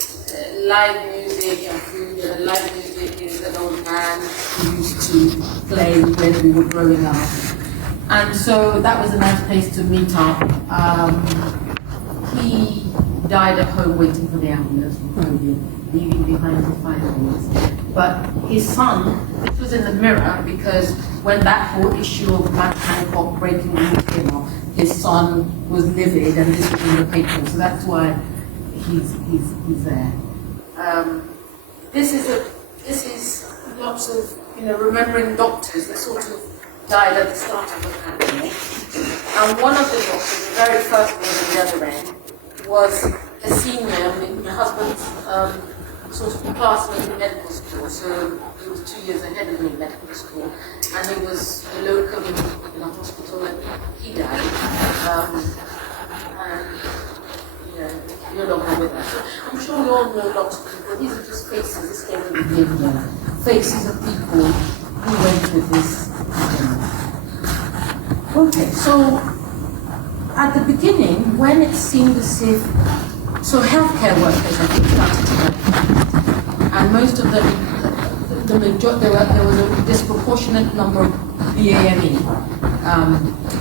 live music and food, and the live music is an old man who used to play when we were growing up. And so that was a nice place to meet up. he died at home waiting for the ambulance from COVID, leaving behind his 5 boys. But his son, this was in the Mirror, because when that whole issue of Matt Hancock breaking the news came up, his son was livid, and this was in the paper, so that's why he's there. This is lots of, remembering doctors that sort of died at the start of the pandemic. And one of the doctors, the very first one at the other end, was a senior, my husband's sort of classmate in medical school, so he was 2 years ahead of me in medical school, and he was a locum in a hospital, and he died. No longer with us. So I'm sure we all know lots of people. These are just faces, this came from the beginning, faces of people who went with this. Okay, so at the beginning, when it seemed as if, so healthcare workers, I think, started to work, and most of them, there was a disproportionate number of BAME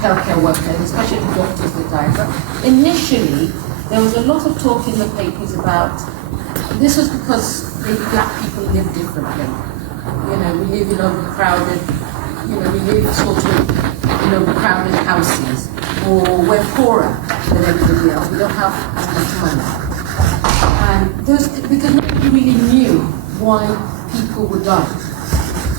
healthcare workers, especially the doctors that died. But initially, there was a lot of talk in the papers about, this was because maybe black people live differently. We live in overcrowded, we live sort of in overcrowded houses, or we're poorer than everybody else, we don't have as much money. And because nobody really knew why people would die.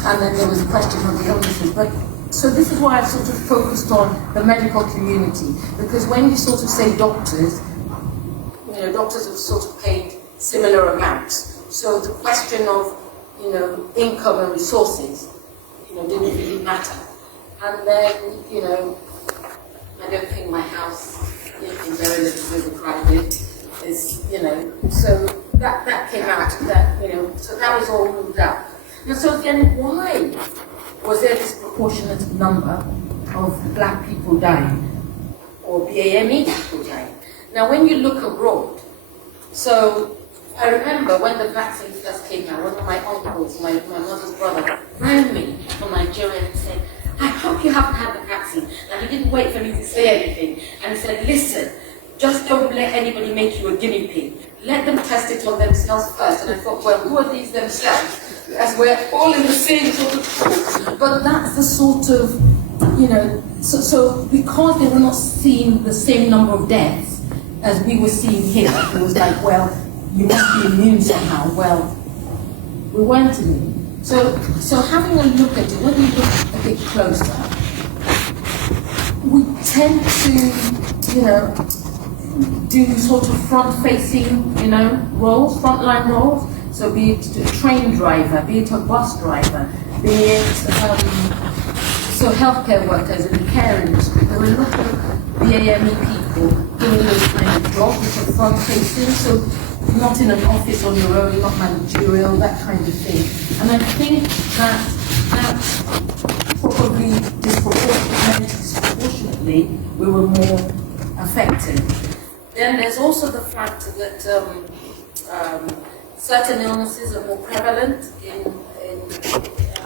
And then there was a question of the illnesses. But so this is why I've sort of focused on the medical community, because when you sort of say doctors, doctors have sort of paid similar amounts. So the question of, income and resources, didn't really matter. And then, I don't think my house in Maryland is overcrowded. So that came out, so that was all moved out. And so then why was there this proportionate number of black people dying, or BAME people dying? Now, when you look abroad, so I remember when the vaccine first came out, one of my uncles, my mother's brother, rang me from Nigeria and said, I hope you haven't had the vaccine. And he didn't wait for me to say anything. And he said, listen, just don't let anybody make you a guinea pig. Let them test it on themselves first. And I thought, well, who are these themselves? As we're all in the same sort of pool. But that's the sort of, so because they were not seeing the same number of deaths as we were seeing here, it was like, well, you must be immune somehow. Well, we weren't immune. So having a look at it, when we look a bit closer, we tend to, do sort of front-facing, roles, frontline roles. So be it a train driver, be it a bus driver, be it so healthcare workers in the care industry. There were a lot of BAME people doing those kind of jobs, which are front-facing. So not in an office on your own, not managerial, that kind of thing. And I think that probably disproportionately, we were more affected. Then there's also the fact that certain illnesses are more prevalent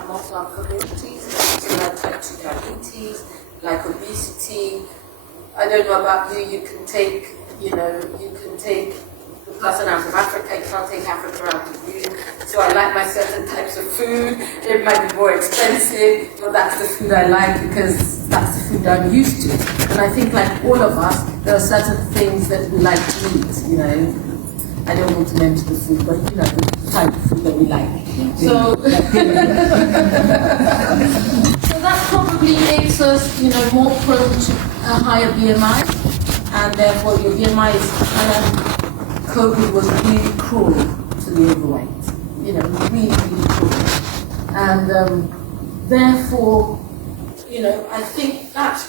amongst our communities, so like type 2 diabetes, like obesity. I don't know about you, you can take the person out of Africa, you can't take Africa out of you. So I like my certain types of food. It might be more expensive, but that's the food I like because that's the food I'm used to. And I think like all of us, there are certain things that we like to eat, I don't want to mention the food, but the type of food that we like. So, so that probably makes us, more prone to a higher BMI, and therefore your BMI is higher. COVID was really cruel to the overweight, really, really cruel. And therefore, I think that's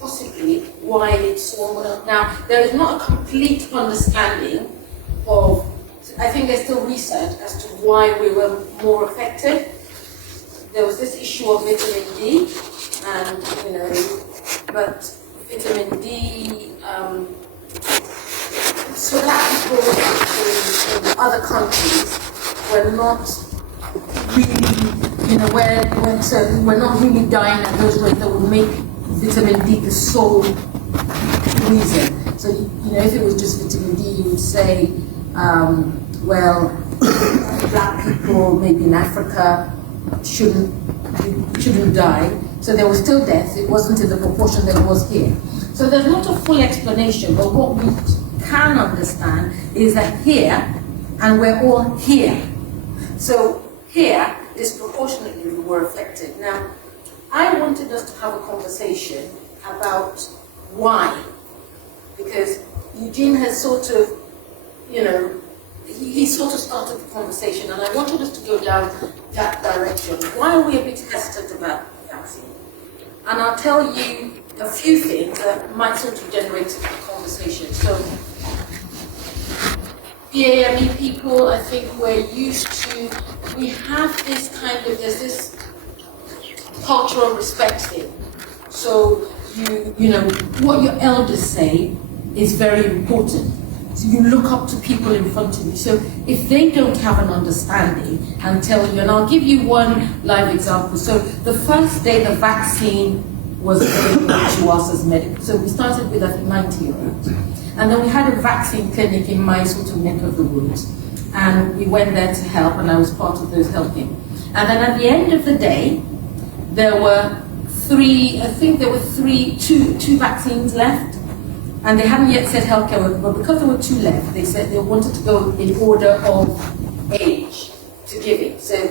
possibly why it's so much. Now, there is not a complete understanding of, I think there's still research as to why we were more affected. There was this issue of vitamin D, and, but vitamin D, so that people in other countries were not really, we're not really dying at those rates that would make vitamin D the sole reason. So, if it was just vitamin D, you would say, well, black people, maybe in Africa, shouldn't die. So there was still death. It wasn't in the proportion that it was here. So there's not a full explanation, but what we can understand is that here, and we're all here. So here, disproportionately, we were affected. Now, I wanted us to have a conversation about why. Because Eugene has sort of, he sort of started the conversation, and I wanted us to go down that direction. Why are we a bit hesitant about vaccine? And I'll tell you a few things that might sort of generate a conversation. So, BAME people, I think we're used to, we have this kind of, there's this cultural respect thing. So, what your elders say is very important. So you look up to people in front of you. So if they don't have an understanding and tell you, and I'll give you one live example. So the first day the vaccine was available to us as medical, so we started with, I think, 90-year-olds. And then we had a vaccine clinic in my sort of neck of the woods. And we went there to help, and I was part of those helping. And then at the end of the day, there were two vaccines left. And they hadn't yet said healthcare worker, but because there were two left, they said they wanted to go in order of age to give it. So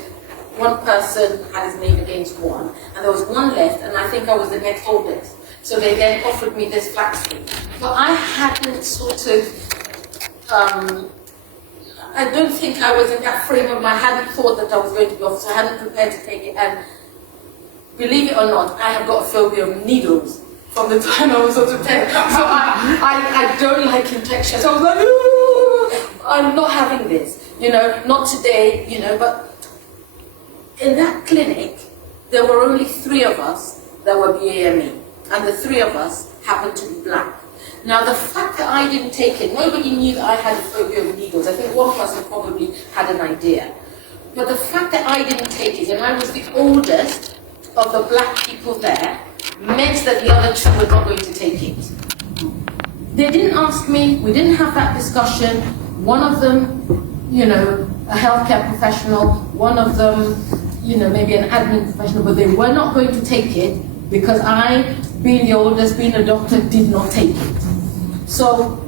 one person had his name against one, and there was one left, and I think I was the next oldest. So they then offered me this vaccine. But I hadn't sort of, I don't think I was in that frame of mind. I hadn't thought that I was going to be offered, so I hadn't prepared to take it. And believe it or not, I have got a phobia of needles. From the time I was sort of 10. So I don't like injections. So I was like, ooh, I'm not having this. Not today, but in that clinic, there were only 3 of us that were BAME. And the 3 of us happened to be black. Now, the fact that I didn't take it, nobody knew that I had a phobia of needles. I think one person probably had an idea. But the fact that I didn't take it, and I was the oldest of the black people there, meant that the other 2 were not going to take it. They didn't ask me, we didn't have that discussion. One of them, a healthcare professional, one of them, maybe an admin professional, but they were not going to take it because I, being the oldest, being a doctor, did not take it. So,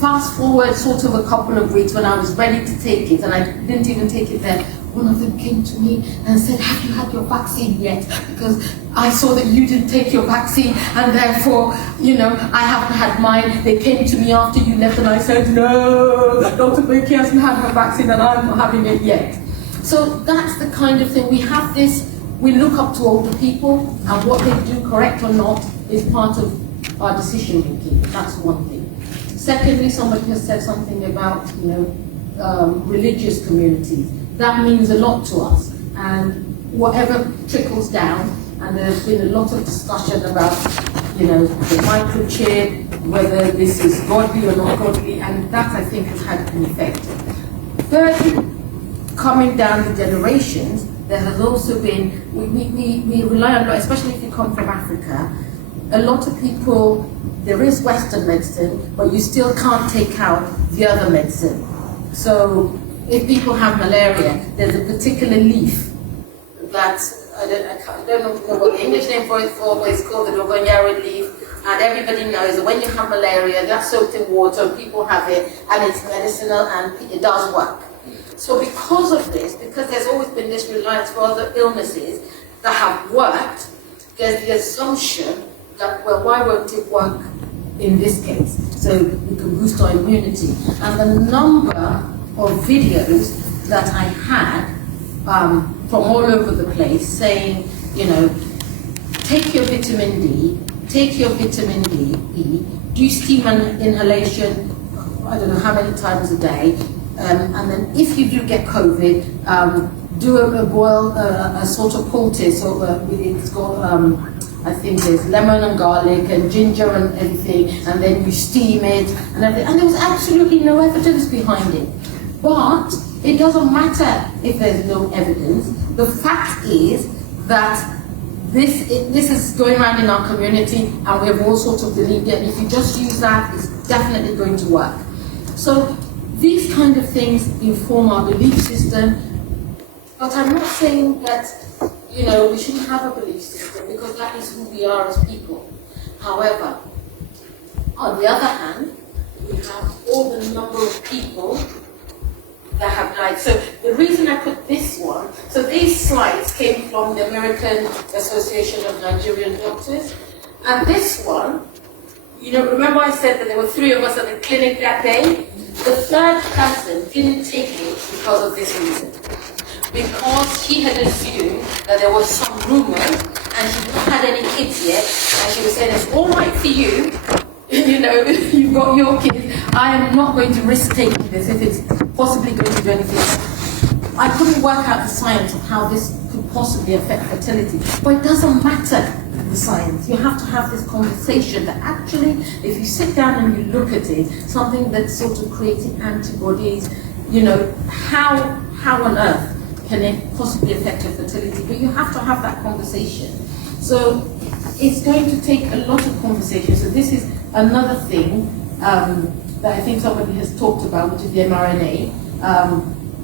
fast forward sort of a couple of weeks when I was ready to take it, and I didn't even take it then, one of them came to me and said, have you had your vaccine yet? Because I saw that you didn't take your vaccine, and therefore, I haven't had mine. They came to me after you left, and I said, no, Dr. Becky hasn't had her vaccine, and I'm not having it yet. So that's the kind of thing. We have this, we look up to older people, and what they do, correct or not, is part of our decision making. That's one thing. Secondly, somebody has said something about, religious communities. That means a lot to us, and whatever trickles down, and there's been a lot of discussion about, the microchip, whether this is godly or not godly, and that I think has had an effect. Thirdly, coming down the generations, there has also been, we rely on, especially if you come from Africa, a lot of people, there is Western medicine, but you still can't take out the other medicine. So, if people have malaria, there's a particular leaf that, I don't know what the English name for it but it's called the Dogonyaro leaf, and everybody knows that when you have malaria, that's soaked in water, people have it, and it's medicinal, and it does work. So because of this, because there's always been this reliance for other illnesses that have worked, there's the assumption that, well, why won't it work in this case? So we can boost our immunity. And the number of videos that I had from all over the place saying, take your vitamin D, take your vitamin D, do steam and inhalation, I don't know how many times a day, and then if you do get COVID, do a sort of poultice, or it's called, I think there's lemon and garlic and ginger and everything, and then you steam it and everything, and there was absolutely no evidence behind it. But it doesn't matter if there's no evidence. The fact is that this is going around in our community, and we have all sorts of believed it. And if you just use that, it's definitely going to work. So these kind of things inform our belief system. But I'm not saying that, we shouldn't have a belief system, because that is who we are as people. However, on the other hand, we have all the number of people that have died. So the reason I put this one, so these slides came from the American Association of Nigerian Doctors, and this one, remember I said that there were 3 of us at the clinic that day? The third person didn't take it because of this reason. Because he had assumed that there was some rumor, and she hadn't had any kids yet, and she was saying, it's all right for you, you've got your kids, I am not going to risk taking this if it's possibly going to do anything. I couldn't work out the science of how this could possibly affect fertility, but it doesn't matter the science. You have to have this conversation that actually, if you sit down and you look at it, something that's sort of creating antibodies, how on earth can it possibly affect your fertility? But you have to have that conversation. So it's going to take a lot of conversation. So this is another thing that I think somebody has talked about, which is the mRNA.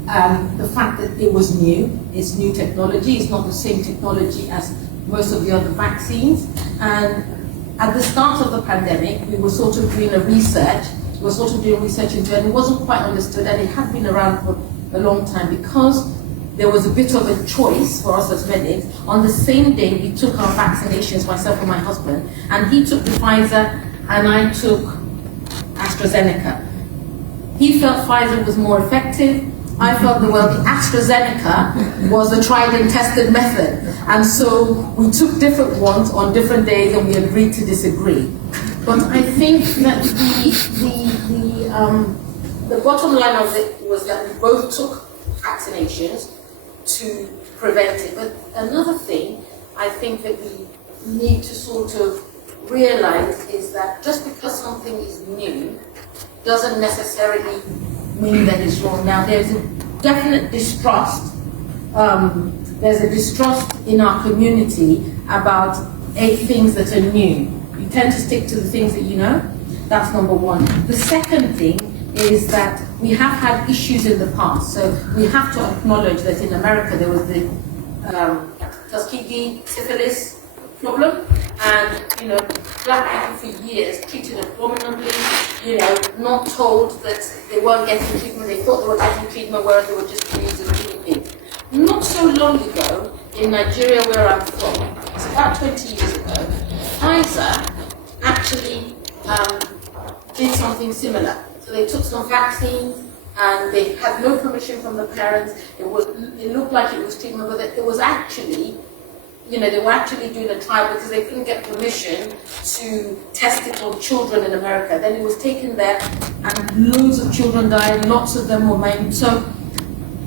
And the fact that it was new, it's new technology, it's not the same technology as most of the other vaccines. And at the start of the pandemic, we were sort of doing research into it, and it wasn't quite understood, and it had been around for a long time, because there was a bit of a choice for us as medics. On the same day, we took our vaccinations, myself and my husband, and he took the Pfizer, and I took AstraZeneca. He felt Pfizer was more effective. I felt the AstraZeneca was a tried and tested method. And so we took different ones on different days, and we agreed to disagree. But I think that the bottom line of it was that we both took vaccinations to prevent it. But another thing I think that we need to sort of realize is that just because something is new doesn't necessarily mean that it's wrong. Now, there's a definite distrust. There's a distrust in our community about things that are new. You tend to stick to the things that you know. That's number one. The second thing is that we have had issues in the past. So we have to acknowledge that in America there was the Tuskegee syphilis problem, and black people for years treated abominably, not told that they weren't getting treatment. They thought they were getting treatment, whereas they were just used as guinea pigs. Not so long ago, in Nigeria, where I'm from, it's about 20 years ago, Pfizer actually did something similar. So they took some vaccines, and they had no permission from the parents. It looked like it was treatment, but it was actually, they were actually doing a trial because they couldn't get permission to test it on children in America. Then it was taken there, and loads of children died, lots of them were maimed. So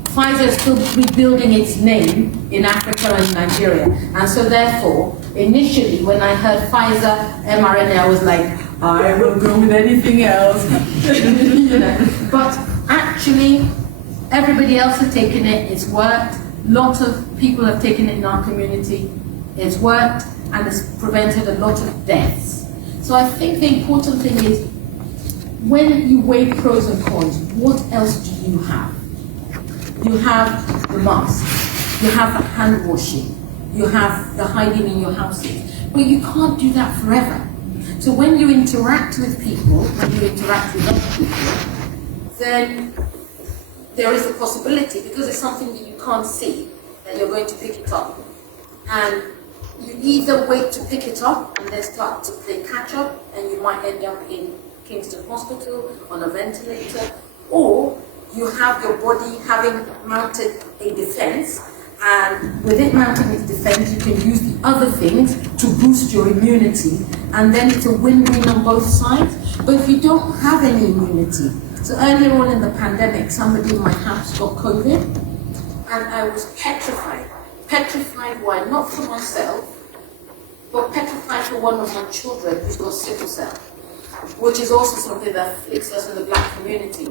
Pfizer is still rebuilding its name in Africa and Nigeria. And so therefore, initially, when I heard Pfizer mRNA, I was like, I will go with anything else. But actually, everybody else has taken it, it's worked. Lots of people have taken it in our community, it's worked, and it's prevented a lot of deaths. So I think the important thing is, when you weigh pros and cons, what else do you have? You have the mask, you have the hand washing, you have the hiding in your houses, but you can't do that forever. So when you interact with people, when you interact with other people, then there is a possibility, because it's something that you can't see, that you're going to pick it up. And you either wait to pick it up and then start to play catch up, and you might end up in Kingston Hospital on a ventilator, or you have your body having mounted a defense, and with it mounting its defense, you can use the other things to boost your immunity, and then it's a win-win on both sides. But if you don't have any immunity, so earlier on in the pandemic, somebody in my house got COVID, and I was petrified. Petrified why? Not for myself, but petrified for one of my children who's got sickle cell, which is also something that afflicts us in the black community.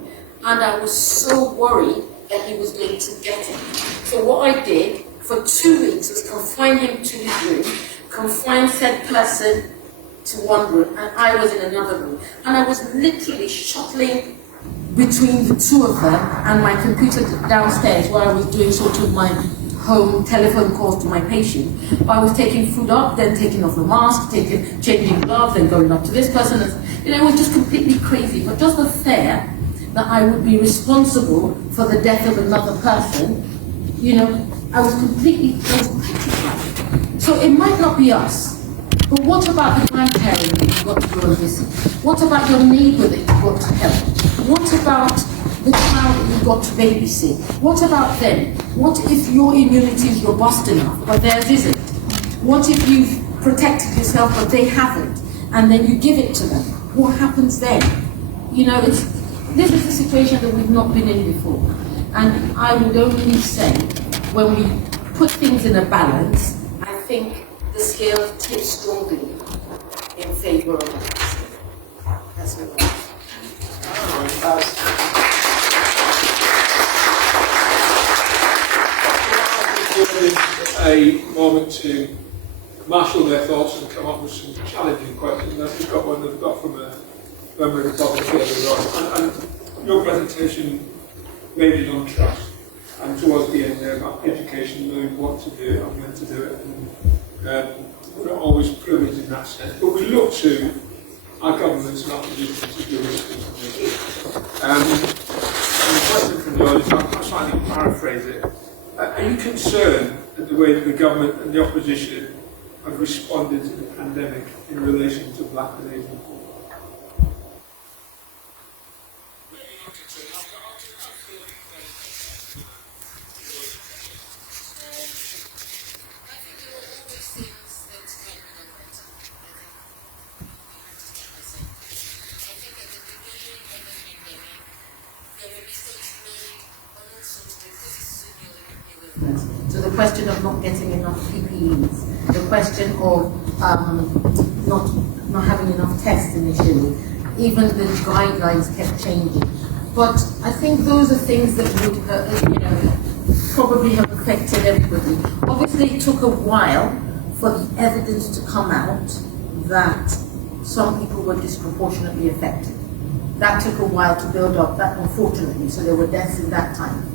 And I was so worried that he was going to get it. So what I did, for 2 weeks was confine him to his room, confine said person to one room, and I was in another room. And I was literally shuttling between the two of them and my computer downstairs where I was doing sort of my home telephone calls to my patient. But I was taking food up, then taking off the mask, changing gloves, then going up to this person. And, it was just completely crazy. But just the fear that I would be responsible for the death of another person, I was completely petrified. So it might not be us, but what about the grandparent that you got to go and visit? What about your neighbour that you got to help? What about the child that you got to babysit? What about them? What if your immunity is robust enough, but theirs isn't? What if you've protected yourself, but they haven't, and then you give it to them? What happens then? This is a situation that we've not been in before. And I would only say, when we put things in a balance, I think the scale tips strongly in favour of us. That's what a moment to marshal their thoughts and come up with some challenging questions. I've just got one that I've got from a member of the public here. And your presentation made it on trust. And towards the end there about education, knowing what to do and when to do it. And we're not always privileged in that sense. But we look to our governments and our positions to do this. And the question from the audience, I'll slightly paraphrase it. Are you concerned at the way that the government and the opposition have responded to the pandemic in relation to black and Asian people? So the question of not getting enough PPEs, the question of not having enough tests initially, even the guidelines kept changing. But I think those are things that would, probably have affected everybody. Obviously, it took a while for the evidence to come out that some people were disproportionately affected. That took a while to build up, that unfortunately, so there were deaths in that time.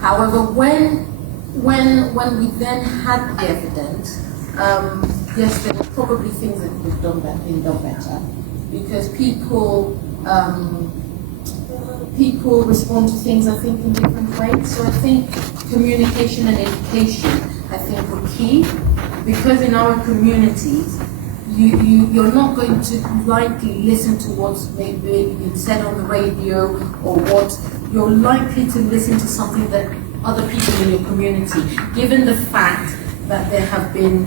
However, when we then had the evidence, yes, there were probably things that could have been done better, because people respond to things, I think, in different ways. So I think communication and education, I think, were key, because in our communities, you're not going to likely listen to what's maybe been said on the radio, or what you're likely to listen to something that other people in your community, given the fact that there have been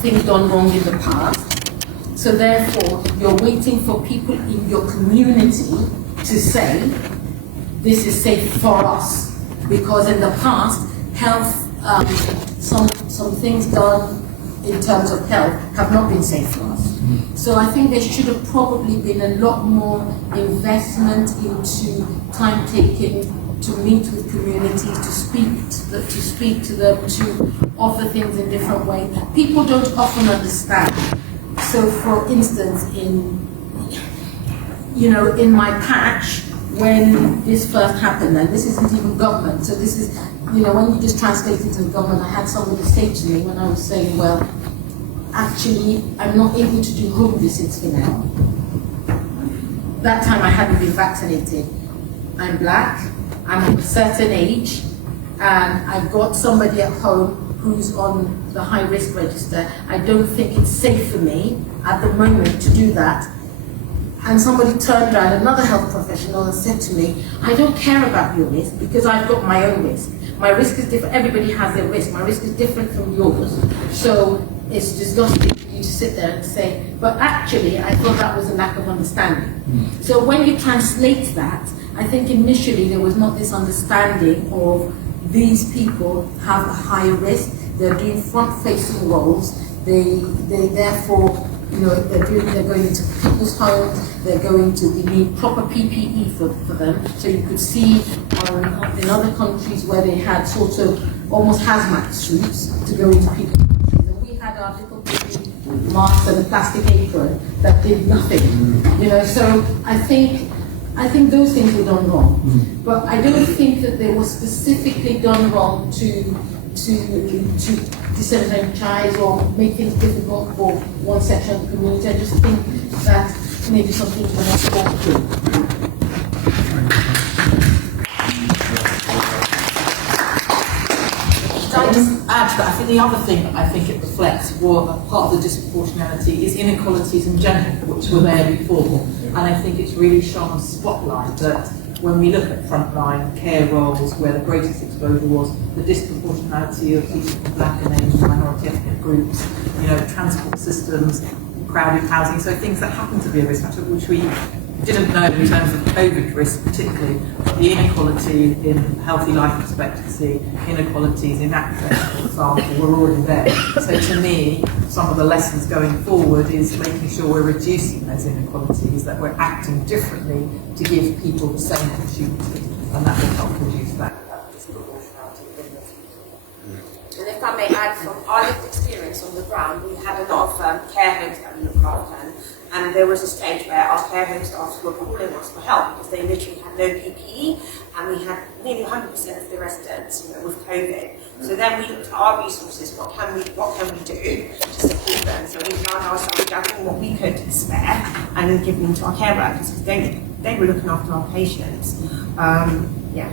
things done wrong in the past. So therefore, you're waiting for people in your community to say, this is safe for us. Because in the past, health, some things done in terms of health have not been safe for us. So I think there should have probably been a lot more investment into time taking to meet with communities, to speak to them, to offer things in different ways. People don't often understand. So for instance, in my patch, when this first happened, and this isn't even government, so this is, when you just translate it to the government, I had somebody say to me when I was saying, well, actually, I'm not able to do home visits for now. That time I hadn't been vaccinated. I'm black, I'm of a certain age, and I've got somebody at home who's on the high risk register. I don't think it's safe for me at the moment to do that. And somebody turned around, another health professional, and said to me, I don't care about your risk because I've got my own risk. My risk is different, everybody has their risk. My risk is different from yours. So it's disgusting for you to sit there and say, but actually I thought that was a lack of understanding. So when you translate that, I think initially there was not this understanding of these people have a higher risk, they're doing front-facing roles, they therefore, they're going into people's homes, they're going to need proper PPE for them. So you could see in other countries where they had sort of, almost hazmat suits to go into people's countries. And we had our little masks and a plastic apron that did nothing. You know, so I think those things were done wrong. But I don't think that they were specifically done wrong to disenfranchise or make things difficult for one section of the community. I just think that maybe something to not talk through. Can I just add to that? I think the other thing that I think it reflects, or part of the disproportionality, is inequalities in gender, which were there before. And I think it's really shone a spotlight that when we look at frontline care roles, where the greatest exposure was, the disproportionality of people from black and Asian minority ethnic groups, you know, transport systems, crowded housing, so things that happen to be a risk factor, which we didn't know in terms of COVID risk particularly, but the inequality in healthy life expectancy, inequalities in access, for example, were already there. So to me, some of the lessons going forward is making sure we're reducing those inequalities, that we're acting differently to give people the same opportunity, and that will help reduce that disproportionality in the future. And if I may add, from our lived experience on the ground, we had a lot of care homes that we looked after, and there was a stage where our care home staff were calling us for help because they literally had no PPE, and we had nearly 100% of the residents, you know, with COVID. So then we looked at our resources. What can we do to support them? So we found ourselves gathering what we could spare and then giving them to our care workers because they were looking after our patients. Yeah.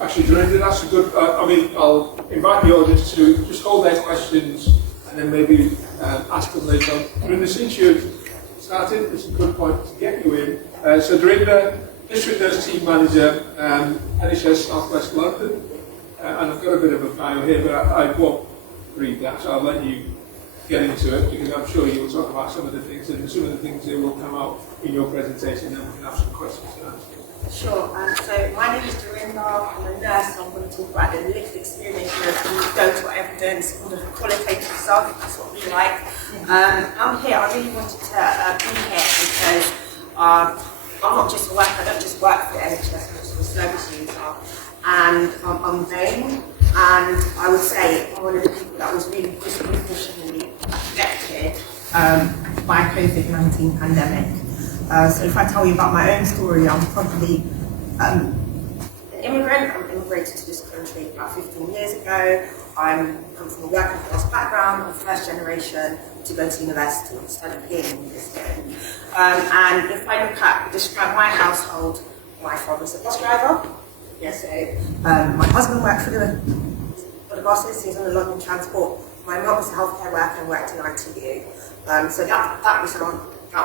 Actually, Dorinda, that's a good, I'll invite the audience to just hold their questions and then maybe ask them later on. Dorinda, since you started, it's a good point to get you in. So Dorinda, District Nurse Team Manager, NHS South West London. And I've got a bit of a bio here, but I won't read that, so I'll let you get into it, because I'm sure you'll talk about some of the things, and some of the things that will come out in your presentation, and we can have some questions and answers. Sure, so my name is Dorinda, I'm a nurse, and I'm going to talk about the lived experience of anecdotal evidence, all the qualitative stuff, that's what we like. I'm here, I really wanted to be here because I'm not just a worker, I don't just work for the NHS, I'm just a service user, and I'm vain, and I would say I'm one of the people that was really disproportionately affected by COVID-19 pandemic. So if I tell you about my own story, I'm probably an immigrant. I'm immigrated to this country about 15 years ago. I'm come from a working class background. I'm first generation to go to university and study here in this day. And if I look at, describe my household, my father's a bus driver. Yes, so my husband worked for the buses, he's on the London transport. My mum was a healthcare worker and worked in ITU. So that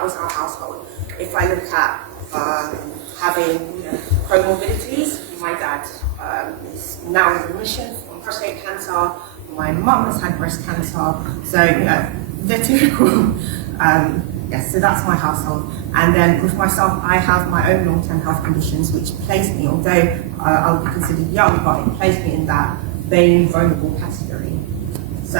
was our household. If I look at having comorbidities, my dad is now in remission from prostate cancer. My mum has had breast cancer. So the typical. Yes, so that's my household. And then with myself, I have my own long-term health conditions, which place me, although I'll be considered young, but it placed me in that vain, vulnerable category. So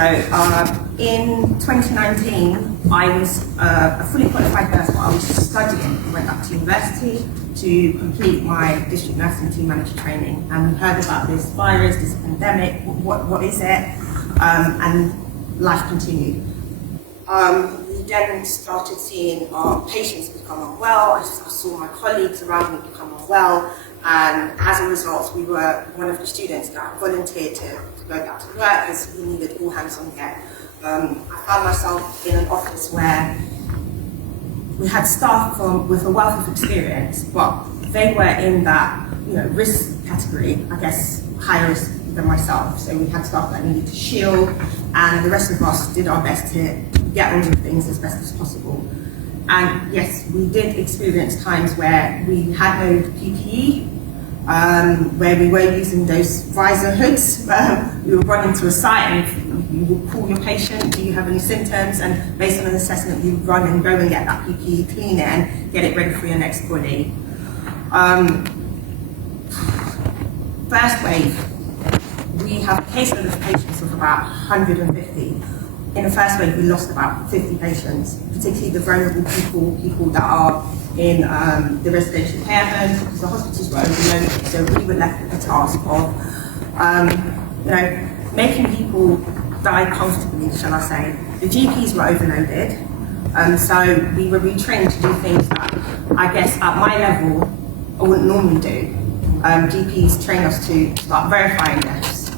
in 2019, I was a fully qualified nurse, but I was studying. I went up to university to complete my district nursing team manager training, and we heard about this virus, this pandemic, what is it, and life continued. We then started seeing our patients become unwell. I saw my colleagues around me become unwell, and as a result, we were one of the students that volunteered to go back to work as we needed all hands on deck. I found myself in an office where we had staff with a wealth of experience, but they were in that risk category, I guess higher risk than myself. So we had staff that needed to shield, and the rest of us did our best to get on with things as best as possible. And yes, we did experience times where we had no PPE, where we were using those visor hoods. We would run into a site and you would call your patient, do you have any symptoms? And based on an assessment, you would run and go and get that PPE, clean it, and get it ready for your next body. First wave, we have a caseload of patients of about 150. In the first wave, we lost about 50 patients, particularly the vulnerable people that are in the residential care homes, because the hospitals were overloaded. So we were left with the task of Making people die comfortably, shall I say. The GPs were overloaded, so we were retrained to do things that I guess at my level I wouldn't normally do. GPs train us to start verifying deaths.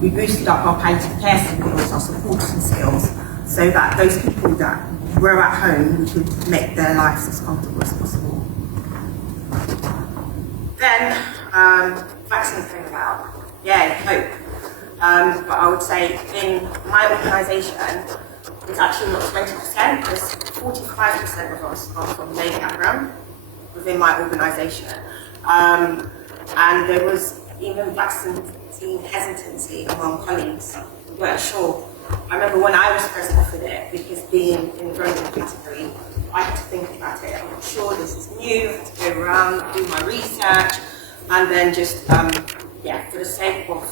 We boosted up our palliative care skills, our supporting skills, so that those people that were at home, we could make their lives as comfortable as possible. Then, vaccines came about. Yeah, hope. But I would say in my organisation, it's actually not 20%, there's 45% of us are from Labour background within my organisation. And there was even vaccine hesitancy among colleagues who weren't sure. I remember when I was first offered it, because being in the vulnerable category, I had to think about it. I'm not sure, this is new, I had to go around, do my research, and then just, for the sake of,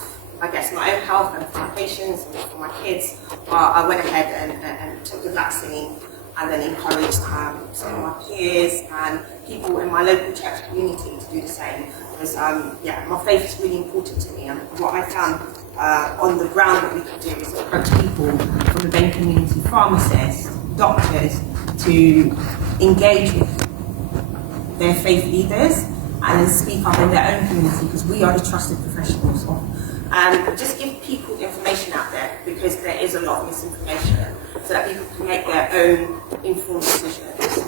I guess, my own health and for my patients and for my kids, I went ahead and took the vaccine and then encouraged some of my peers and people in my local church community to do the same. Because, my faith is really important to me, and what I found on the ground that we could do is approach people from the BAME community, pharmacists, doctors, to engage with their faith leaders and then speak up in their own community, because we are the trusted professionals. And just give people information out there, because there is a lot of misinformation, so that people can make their own informed decisions.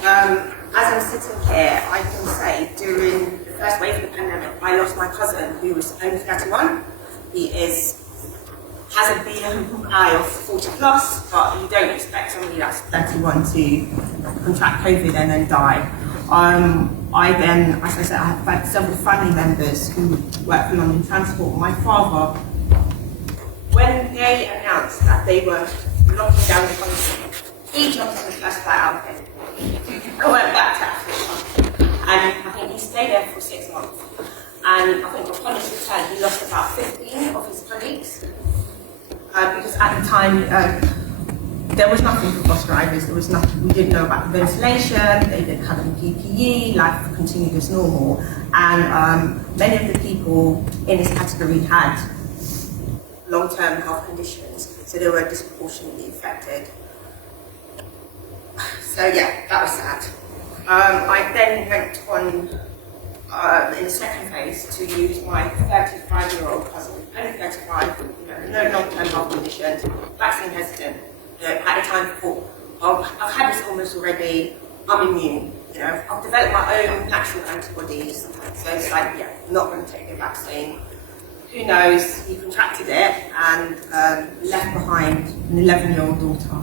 As I'm sitting here, I can say during the first wave of the pandemic, I lost my cousin who was only 31. He has a BMI of 40 plus, but you don't expect somebody that's 31 to contract COVID and then die. I then, as I said, I have had several family members who work for London Transport. My father, when they announced that they were locking down the country, he jumped on the first flight out of bed. I went back to Africa, and I think he stayed there for 6 months. And I think upon his return, he lost about 15 of his colleagues, because at the time, there was nothing for bus drivers, there was nothing, we didn't know about the ventilation, they didn't have any PPE, life continued as normal. And many of the people in this category had long-term health conditions, so they were disproportionately affected. So yeah, that was sad. I then went on in the second phase to use my 35-year-old cousin, only 35, no long-term health conditions, vaccine hesitant. At the time, I thought, I've had this illness already, I'm immune. I've developed my own natural antibodies, so it's like, not going to take the vaccine. Who knows, he contracted it and left behind an 11-year-old daughter.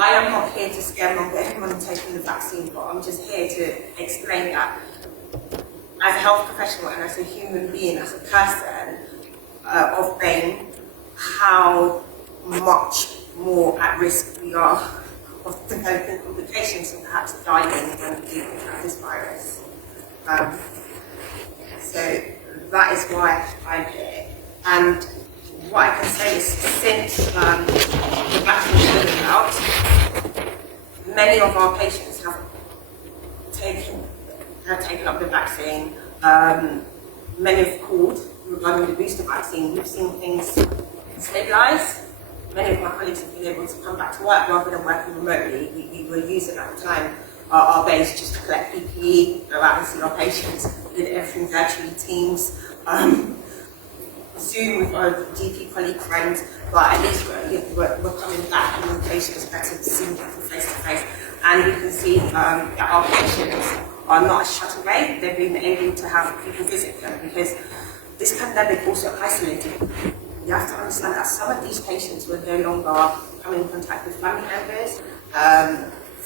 I am not here to scaremonger anyone taking the vaccine, but I'm just here to explain that as a health professional and as a human being, as a person of BAME, how much more at risk we are of developing complications and perhaps dying when we have this virus. So that is why I'm here. And what I can say is, since the vaccine has been out, many of our patients have taken up the vaccine. Many have called regarding the booster vaccine. We've seen things stabilise. Many of my colleagues have been able to come back to work rather than working remotely. We were using at the time our base just to collect PPE, go out and see our patients. We did everything virtually, Teams, Zoom with our GP colleague friends, but at least we're coming back, communication is better to see people face to face. And we can see that our patients are not shut away. They've been able to have people visit them, because this pandemic also isolated. You have to understand that some of these patients were no longer coming in contact with family members,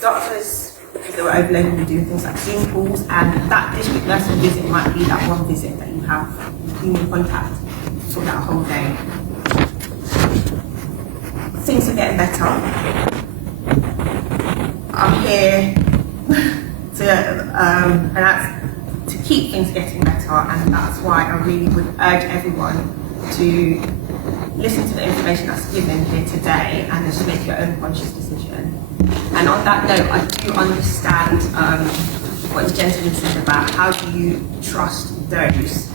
doctors, because they were overloaded with doing things like Zoom calls, and that district nursing visit might be that one visit that you have human contact for that whole day. Things are getting better. I'm here to keep things getting better, and that's why I really would urge everyone to listen to the information that's given here today and just make your own conscious decision. And on that note, I do understand what the gentleman said about how do you trust those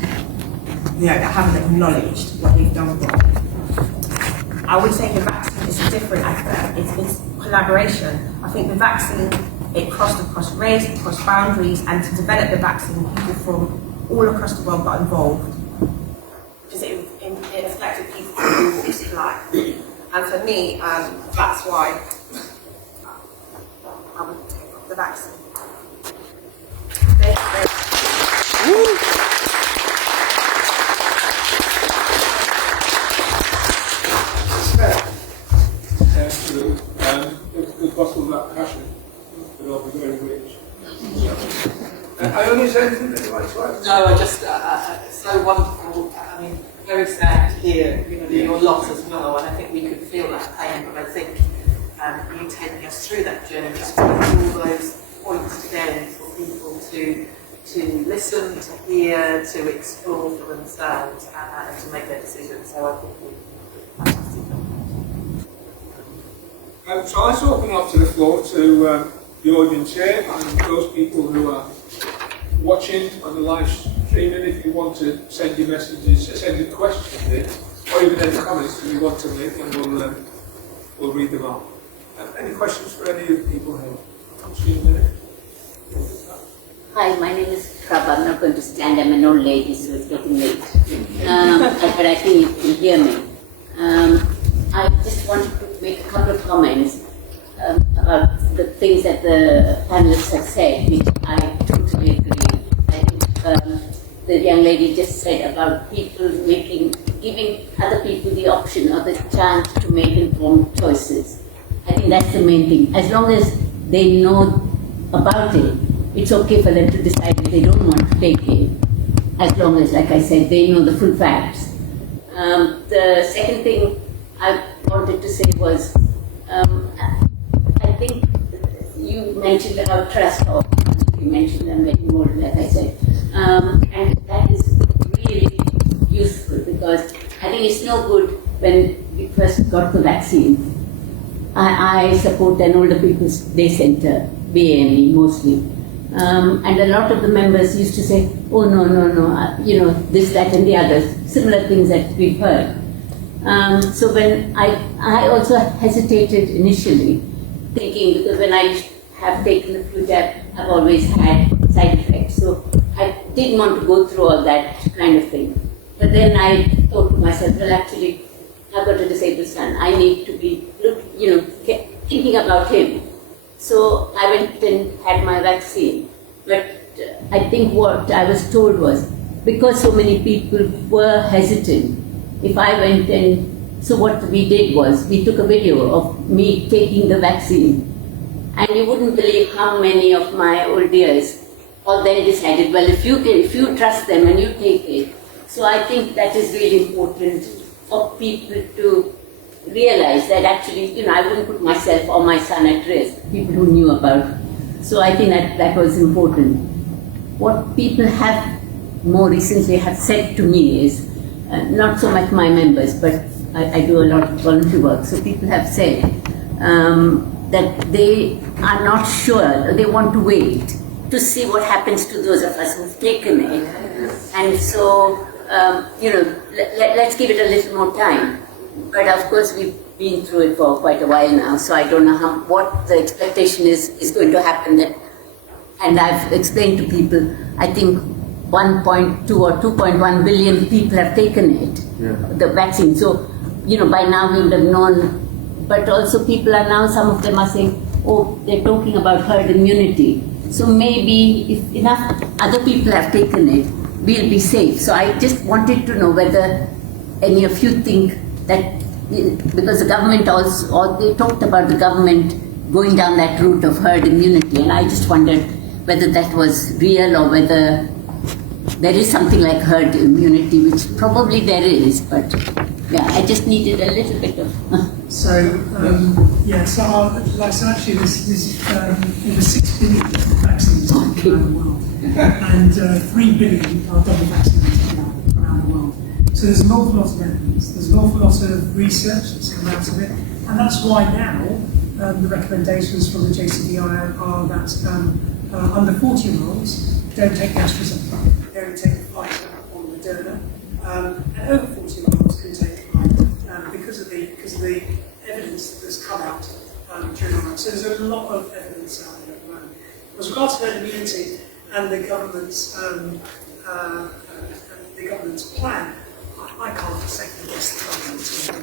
that haven't acknowledged what they've done wrong. I would say the vaccine is a different advert. It's collaboration. I think the vaccine, it crossed across race, across boundaries, and to develop the vaccine, people from all across the world got involved because it affected people from all walks of life. And for me, that's why I would take up the vaccine. Thank you very much. The gospel of that passion will all be very rich. I only said anything that you like to add? No, I just, it's so wonderful. I mean, very sad to hear, your loss as well, and I think we could feel that pain, but I think you taking us through that journey, just putting all those points together for people to listen, to hear, to explore for themselves, and to make their decisions. So I think we're fantastic. So let's open up to the floor to the audience here and those people who are watching on the live streaming. If you want to send your messages, send your questions in, or even any comments that you want to make, and we'll read them out. Any questions for any of the people here? I'll see you in a minute. Hi, my name is Prabha. I'm not going to stand. I'm an old lady, so it's getting late. But I think you can hear me. I just wanted to make a couple of comments about the things that the panelists have said, which I totally agree. I think the young lady just said about people giving other people the option or the chance to make informed choices. I think that's the main thing. As long as they know about it, it's okay for them to decide if they don't want to take it. As long as, like I said, they know the full facts. The second thing I wanted to say was, I think you mentioned about trust, or you mentioned them getting more, like I said, and that is really useful because I think it's no good when we first got the vaccine. I support an older people's day center, BAME mostly, and a lot of the members used to say, oh no, this, that and the others, similar things that we've heard. So when I also hesitated initially, thinking, because when I have taken the flu jab, I've always had side effects. So I didn't want to go through all that kind of thing. But then I thought to myself, well, actually, I've got a disabled son. I need to be, thinking about him. So I went and had my vaccine. But I think what I was told was, because so many people were hesitant, if I went and, so what we did was, we took a video of me taking the vaccine. And you wouldn't believe how many of my old dears all then decided, well, if you trust them and you take it. So I think that is really important for people to realize that actually, I wouldn't put myself or my son at risk, people who knew about it. So I think that was important. What people have more recently have said to me is, not so much my members, but I do a lot of volunteer work. So people have said that they are not sure, they want to wait to see what happens to those of us who've taken it. And so, let's give it a little more time. But of course, we've been through it for quite a while now, so I don't know what the expectation is going to happen. And I've explained to people, I think 1.2 or 2.1 billion people have taken it, the vaccine. So, by now we would have known. But also people are now, some of them are saying, oh, they're talking about herd immunity. So maybe if enough other people have taken it, we'll be safe. So I just wanted to know whether any of you think that, because the government also, they talked about the government going down that route of herd immunity, and I just wondered whether that was real or whether there is something like herd immunity, which probably there is, but yeah, I just needed a little bit of... So actually there's over 6 billion vaccines around the world, and 3 billion are double vaccinated around the world. So there's an awful lot of evidence, there's an awful lot of research that's come out of it, and that's why now the recommendations from the JCVI are that under 40-year-olds don't take the AstraZeneca, they only take the Pfizer or Moderna, and over 40-year-olds can take it because of the evidence that's come out during the month. So there's a lot of evidence out there at the moment. With regards to herd immunity and the government's plan, I can't second guess the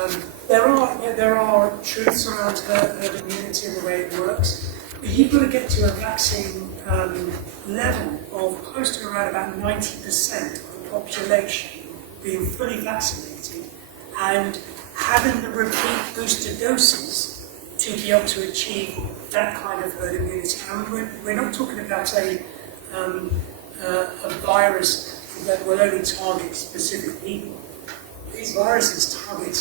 government. There are truths around herd immunity and the way it works. But you've got to get to a vaccine level of close to around about 90% of the population being fully vaccinated and having the repeat booster doses to be able to achieve that kind of herd immunity. And we're not talking about a virus that will only target specific people. These viruses target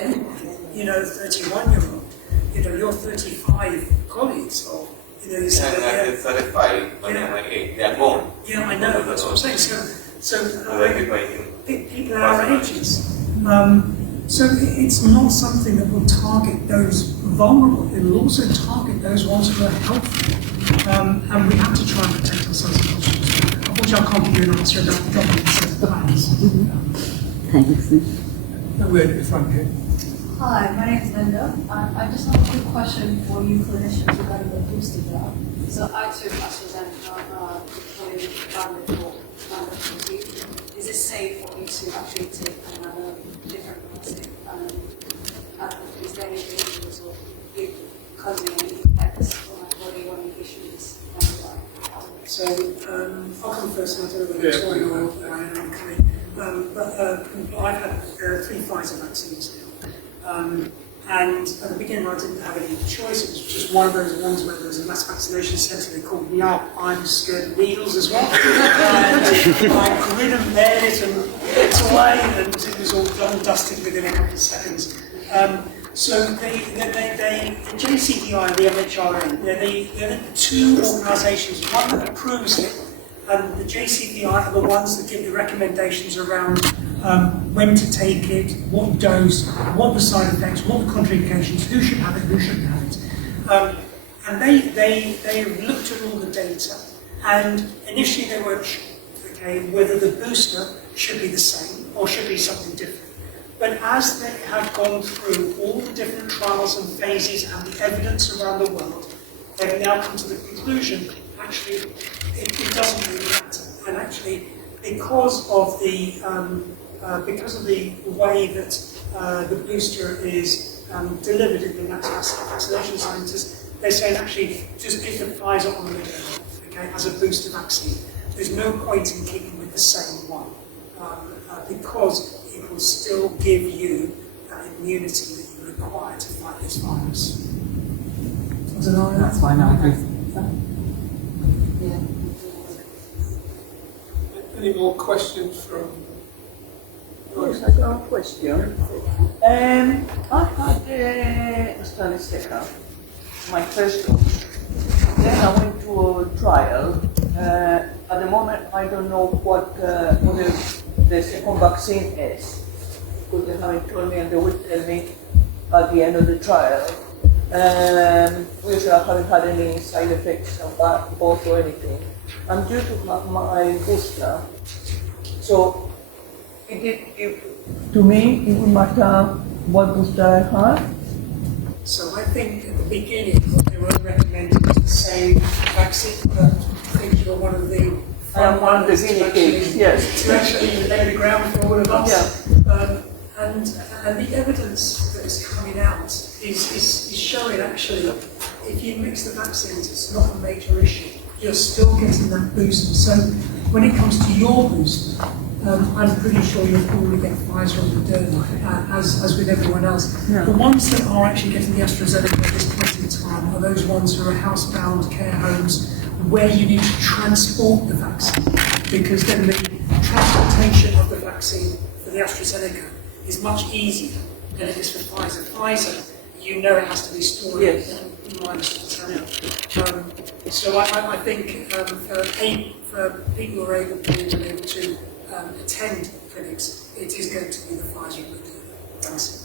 anyone, 31-year-old, your 35 colleagues, or, you said they're 35, but they are gone. Yeah, I know, that's what I'm saying. So people are our ages. So it's not something that will target those vulnerable. It will also target those ones who are healthy. And we have to try and protect ourselves as much as possible. Unfortunately, I can't give you an answer about the government's plans. Thanks. We're at the front here. Hi, my name is Linda. I just have a quick question for you clinicians regarding the booster jab. So I took AstraZeneca for Is it safe for me to actually take another different vaccine? Is there any dangers of it causing any effects for my body or any issues? So I'll come first, and I don't know whether it's going or I am coming. But I've had 3 Pfizer vaccines now. And at the beginning I didn't have any choice. It was just one of those ones where there was a mass vaccination centre. They called me up. I'm scared of needles as well. And I grin and bear it and it's away, and it was all done and dusted within a couple of seconds. So the JCVI and the MHRA, they're the 2 organisations, one that approves it, and the JCVI are the ones that give the recommendations around when to take it, what dose, what the side effects, what the contraindications, who should have it, who shouldn't have it. And they looked at all the data, and initially they weren't sure, whether the booster should be the same or should be something different. But as they have gone through all the different trials and phases and the evidence around the world, they've now come to the conclusion, actually, it doesn't really matter. And actually, because of the way that the booster is delivered in the vaccination scientists, they're saying actually just give the Pfizer on the Moderna, as a booster vaccine. There's no point in keeping with the same one because it will still give you that immunity that you require to fight this virus. That's fine, I agree. Any more questions from? Yes, I got a question. I had AstraZeneca, my first dose. Then I went to a trial. At the moment, I don't know what the second vaccine is, because they haven't told me, and they will tell me at the end of the trial. We haven't had any side effects of that both or anything. I'm due to have my booster, so to me, it would matter what booster I have. So I think at the beginning, what they were recommending was the same vaccine, but I think you're one of the I am one of the guinea pigs, yes. To actually lay the ground for all of us. Yeah. And the evidence that is coming out is showing actually, if you mix the vaccines, it's not a major issue. You're still getting that booster. So when it comes to your booster, I'm pretty sure you'll probably get Pfizer or Moderna, as with everyone else. Yeah. The ones that are actually getting the AstraZeneca at this point in time are those ones who are housebound care homes where you need to transport the vaccine, because then the transportation of the vaccine for the AstraZeneca is much easier than it is for Pfizer. Pfizer, it has to be stored in -4. So I think for people who are able to attend clinics, it is going to be the Pfizer vaccine.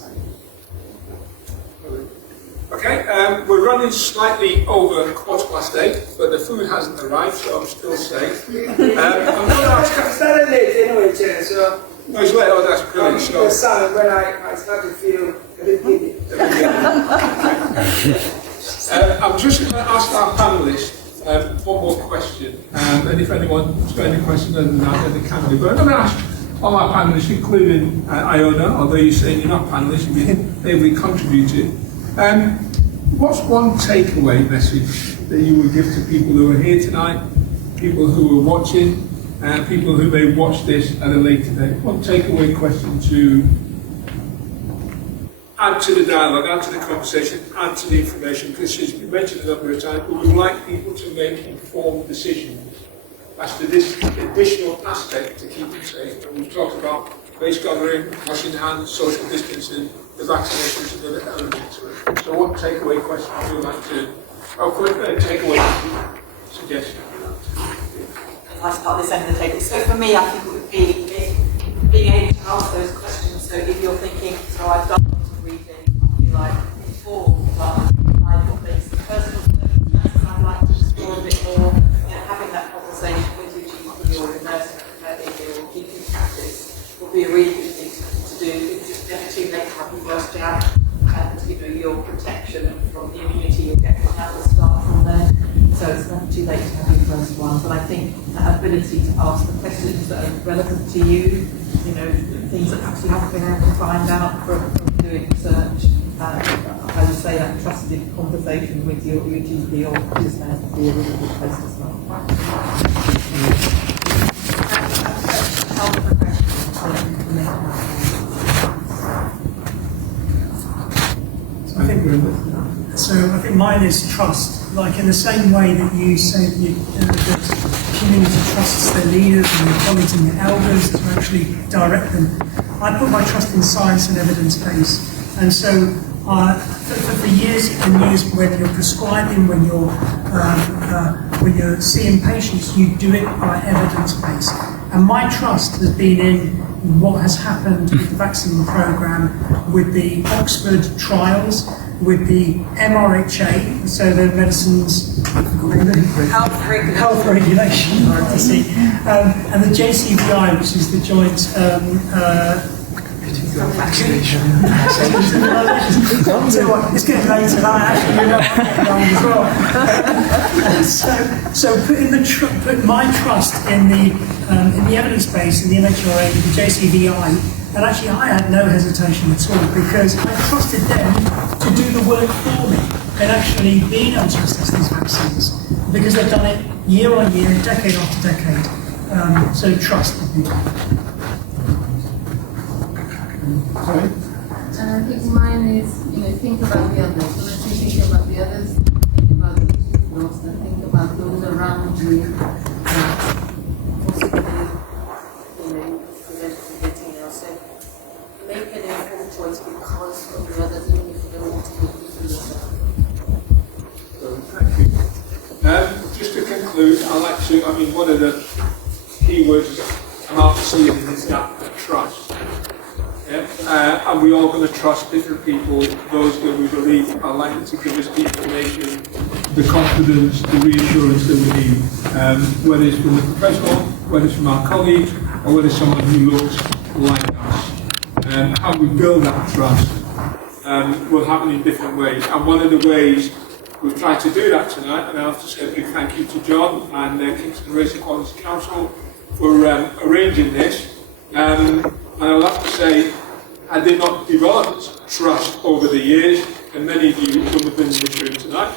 Okay, we're running slightly over 8:15, but the food hasn't arrived, so I'm still safe. I'm going to ask. I started late anyway, Chair, so. No, it's late. Oh, that's brilliant. The sound when I start to feel a bit giddy. I'm just going to ask our panellists one more question, and if anyone's got any questions other than that, then they can do. But I'm going to ask all our panellists, including Iona, although you're saying you're not panellists, you've been ably contributed. What's one takeaway message that you would give to people who are here tonight, people who are watching, people who may watch this at a later date? One takeaway question to add to the dialogue, add to the conversation, add to the information, because as we mentioned a number of times, we would like people to make informed decisions as to this additional aspect to keep them safe. And we've talked about face covering, washing hands, social distancing, the vaccinations and other elements to it. So what takeaway question would you like to, quick takeaway suggestion? If I start this end of the table. So for me, I think it would be being able to ask those questions. So if you're thinking, so I've done lots of reading, I feel like informed, but I've got these personal circumstances I'd like to explore a bit more, having that conversation with your GP or your nursing practitioner or GP practice would be a really good thing to do, because it's never too late to have your first jab, and your protection from the immunity you'll get from that will start from there. So it's never too late to have your first one. But I think that ability to ask the questions that are relevant to you, things that perhaps you haven't been able to find out from doing research, I would say that trusted conversation with your GP or practice nurse would be a really good place to start. I think mine is trust. Like in the same way that you say that the community trusts their leaders and their colleagues and their elders to actually direct them. I put my trust in science and evidence base. And so for years and years, when you're prescribing, when you're seeing patients, you do it by evidence base. And my trust has been in what has happened with the vaccine program, with the Oxford trials, with the MRHA, so the medicines health regulation, and the JCVI, which is the joint vaccination. It's getting late tonight, actually, so put my trust in the evidence base, in the MHRA, the JCVI, and actually I had no hesitation at all, because I trusted them to do the work for me and actually being able to assess these vaccines, because they've done it year on year, decade after decade. So trust would be. Sorry? I think mine is, think about the others. So let's say think about the others, think about the people, and think about those around you that possibly, prevent from getting ill. So make an informed choice because of the others, even if you don't want to make it for yourself. Thank you. Just to conclude, one of the key words I'm after seeing is that trust. And we're all going to trust different people, those that we believe are likely to give us the information, the confidence, the reassurance that we need, whether it's from the professional, whether it's from our colleagues, or whether it's someone who looks like us. How we build that trust will happen in different ways. And one of the ways we've tried to do that tonight, and I have to say a big thank you to John and Kingston Race and Equalities Council for arranging this. And I'll have to say, I did not develop trust over the years, and many of you wouldn't have been in this room tonight.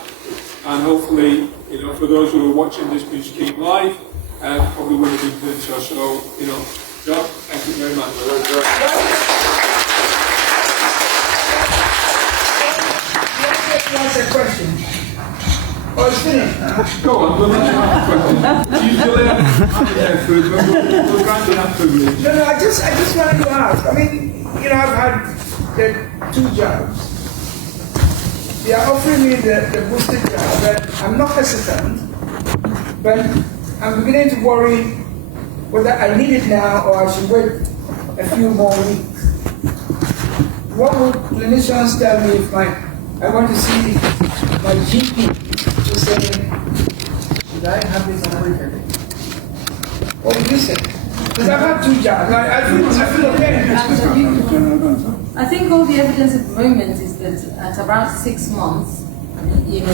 And hopefully, for those who are watching this being streamed live, probably wouldn't have been doing so. So, John, thank you very much. What's the question? Oh, it's finished. Go on, we'll let you have a question. You delay food, but we'll grant you that privilege. No, I just wanted to ask. I've had the 2 jobs. They are offering me the boosted job, but I'm not hesitant. But I'm beginning to worry whether I need it now or I should wait a few more weeks. What would clinicians tell me if my I want to see my GP to say, should I have this appointment? What do you say? Because I've had 2 jobs. I feel okay. I think all the evidence at the moment is that at about 6 months,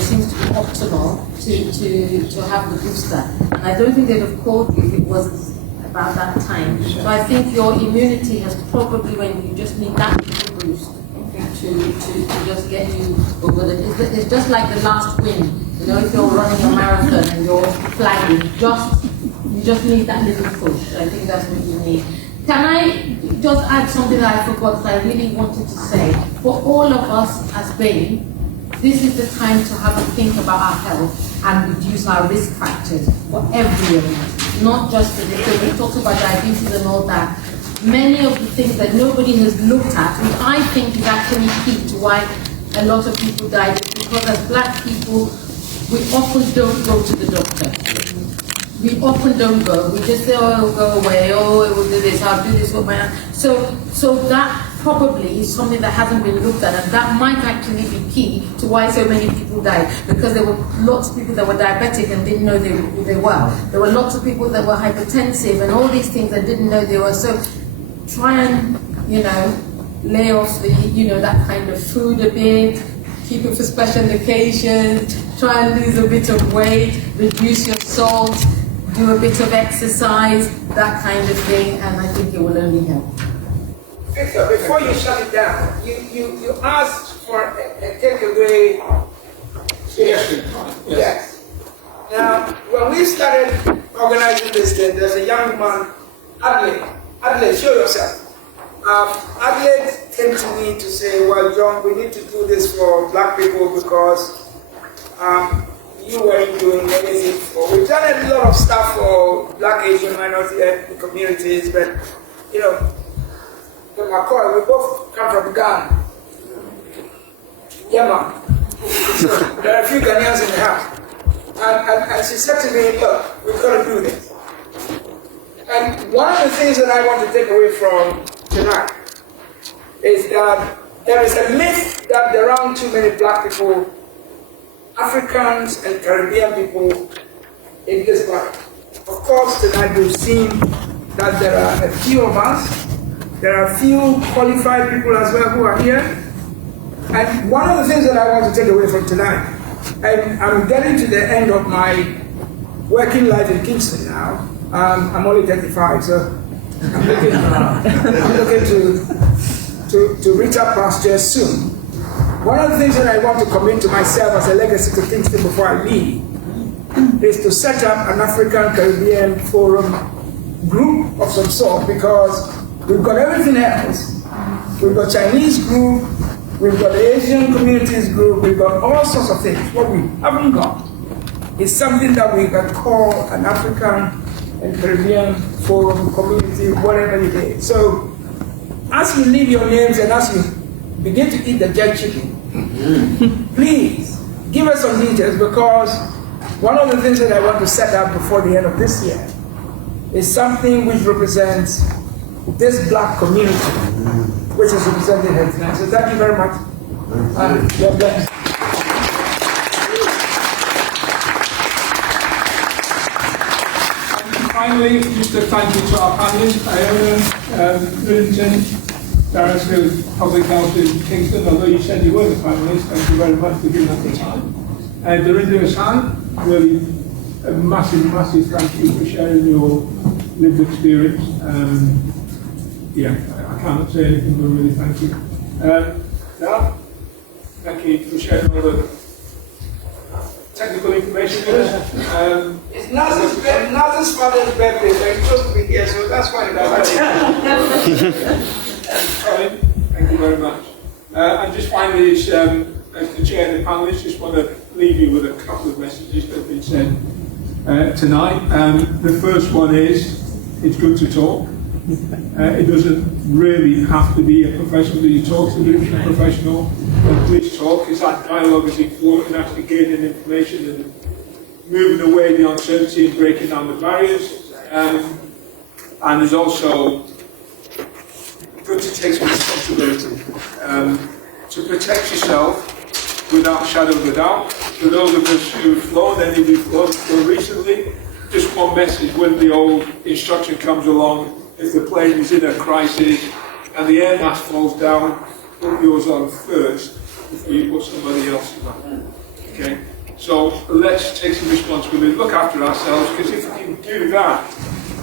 seems to be optimal to have the booster. And I don't think they'd have called you if it was about that time. So I think your immunity has probably, when you just need that little boost to just get you over the. It's just like the last win. If you're running a marathon and you're flagging, you just need that little push. I think that's what you need. Can I just add something that I forgot that I really wanted to say? For all of us as BAME, this is the time to have a think about our health and reduce our risk factors for everyone, not just for this. So we talked about diabetes and all that. Many of the things that nobody has looked at, which I think is actually key to why a lot of people die, is because as Black people, we often don't go to the doctor. We often don't go. We just say, oh, it'll go away. Oh, it will do this. I'll do this with my hand. So that probably is something that hasn't been looked at, and that might actually be key to why so many people died. Because there were lots of people that were diabetic and didn't know they were. There were lots of people that were hypertensive and all these things that didn't know they were. So try and lay off the that kind of food a bit. Keep it for special occasions. Try and lose a bit of weight. Reduce your salt. Do a bit of exercise, that kind of thing, and I think it will only help. Victor, before you shut it down, you asked for a takeaway. Yes. Now, when we started organizing this thing, there's a young man, Adelaide, show yourself. Adelaide came to me to say, well, John, we need to do this for Black people because you weren't doing anything for. We've done a lot of stuff for Black, Asian, minority ethnic communities, but McCoy, we both come from Ghana. Yeah, man. So there are a few Ghanaians in the house. And she said to me, look, we've got to do this. And one of the things that I want to take away from tonight is that there is a myth that there aren't too many Black people, Africans and Caribbean people in this body. Of course, tonight we've seen that there are a few of us. There are a few qualified people as well who are here. And one of the things that I want to take away from tonight, and I'm getting to the end of my working life in Kingston now. I'm only 35, so I'm looking to reach up pastures soon. One of the things that I want to commit to myself as a legacy to Kingston before I leave is to set up an African Caribbean Forum group of some sort, because we've got everything else. We've got Chinese group, we've got the Asian communities group, we've got all sorts of things. What we haven't got is something that we can call an African and Caribbean Forum community, whatever it is. So as you leave your names and as you begin to eat the jerk chicken, please give us some details, because one of the things that I want to set up before the end of this year is something which represents this Black community, which is represented here tonight. So thank you very much. You're blessed. And finally, just a thank you to our panelists, Iona, Bridgerton, Director of Public Health in Kingston. Although you said you were the panelist, thank you very much for giving us the time. And Dorinda Hassan, really a massive, massive thank you for sharing your lived experience. I cannot say anything but really thank you. Now, thank you for sharing all the technical information with us. It's Naz's father's birthday, but he's supposed to be here, so that's why. Colin, thank you very much. And just finally, as the chair and the panelists, just want to leave you with a couple of messages that have been said tonight. The first one is, it's good to talk. It doesn't really have to be a professional that you talk to, a professional. Please talk, because that dialogue is important, and actually gaining information and moving away the uncertainty and breaking down the barriers. And there's also good to take some responsibility to protect yourself without a shadow of a doubt. For those of us who've flown, any of you flown recently, just one message: when the old instruction comes along, if the plane is in a crisis and the air mask falls down, put yours on first before you put somebody else's on. Okay? So let's take some responsibility, look after ourselves, because if we can do that,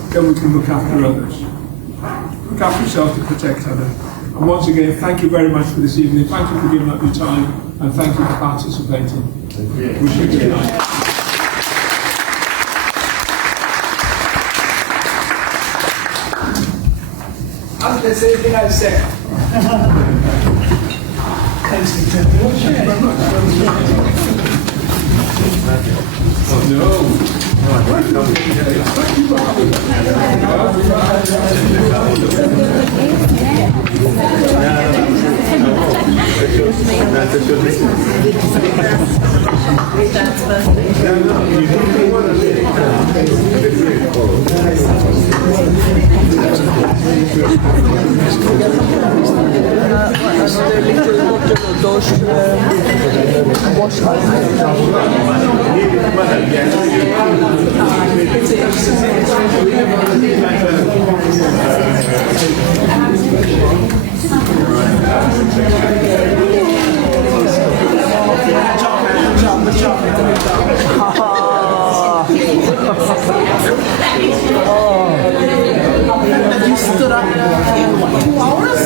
then we can look after others. Look after yourself to protect others. And once again, thank you very much for this evening. Thank you for giving up your time, and thank you for participating. Wish you good night. As they say, thing I said. Oh no. You stood up 2 hours?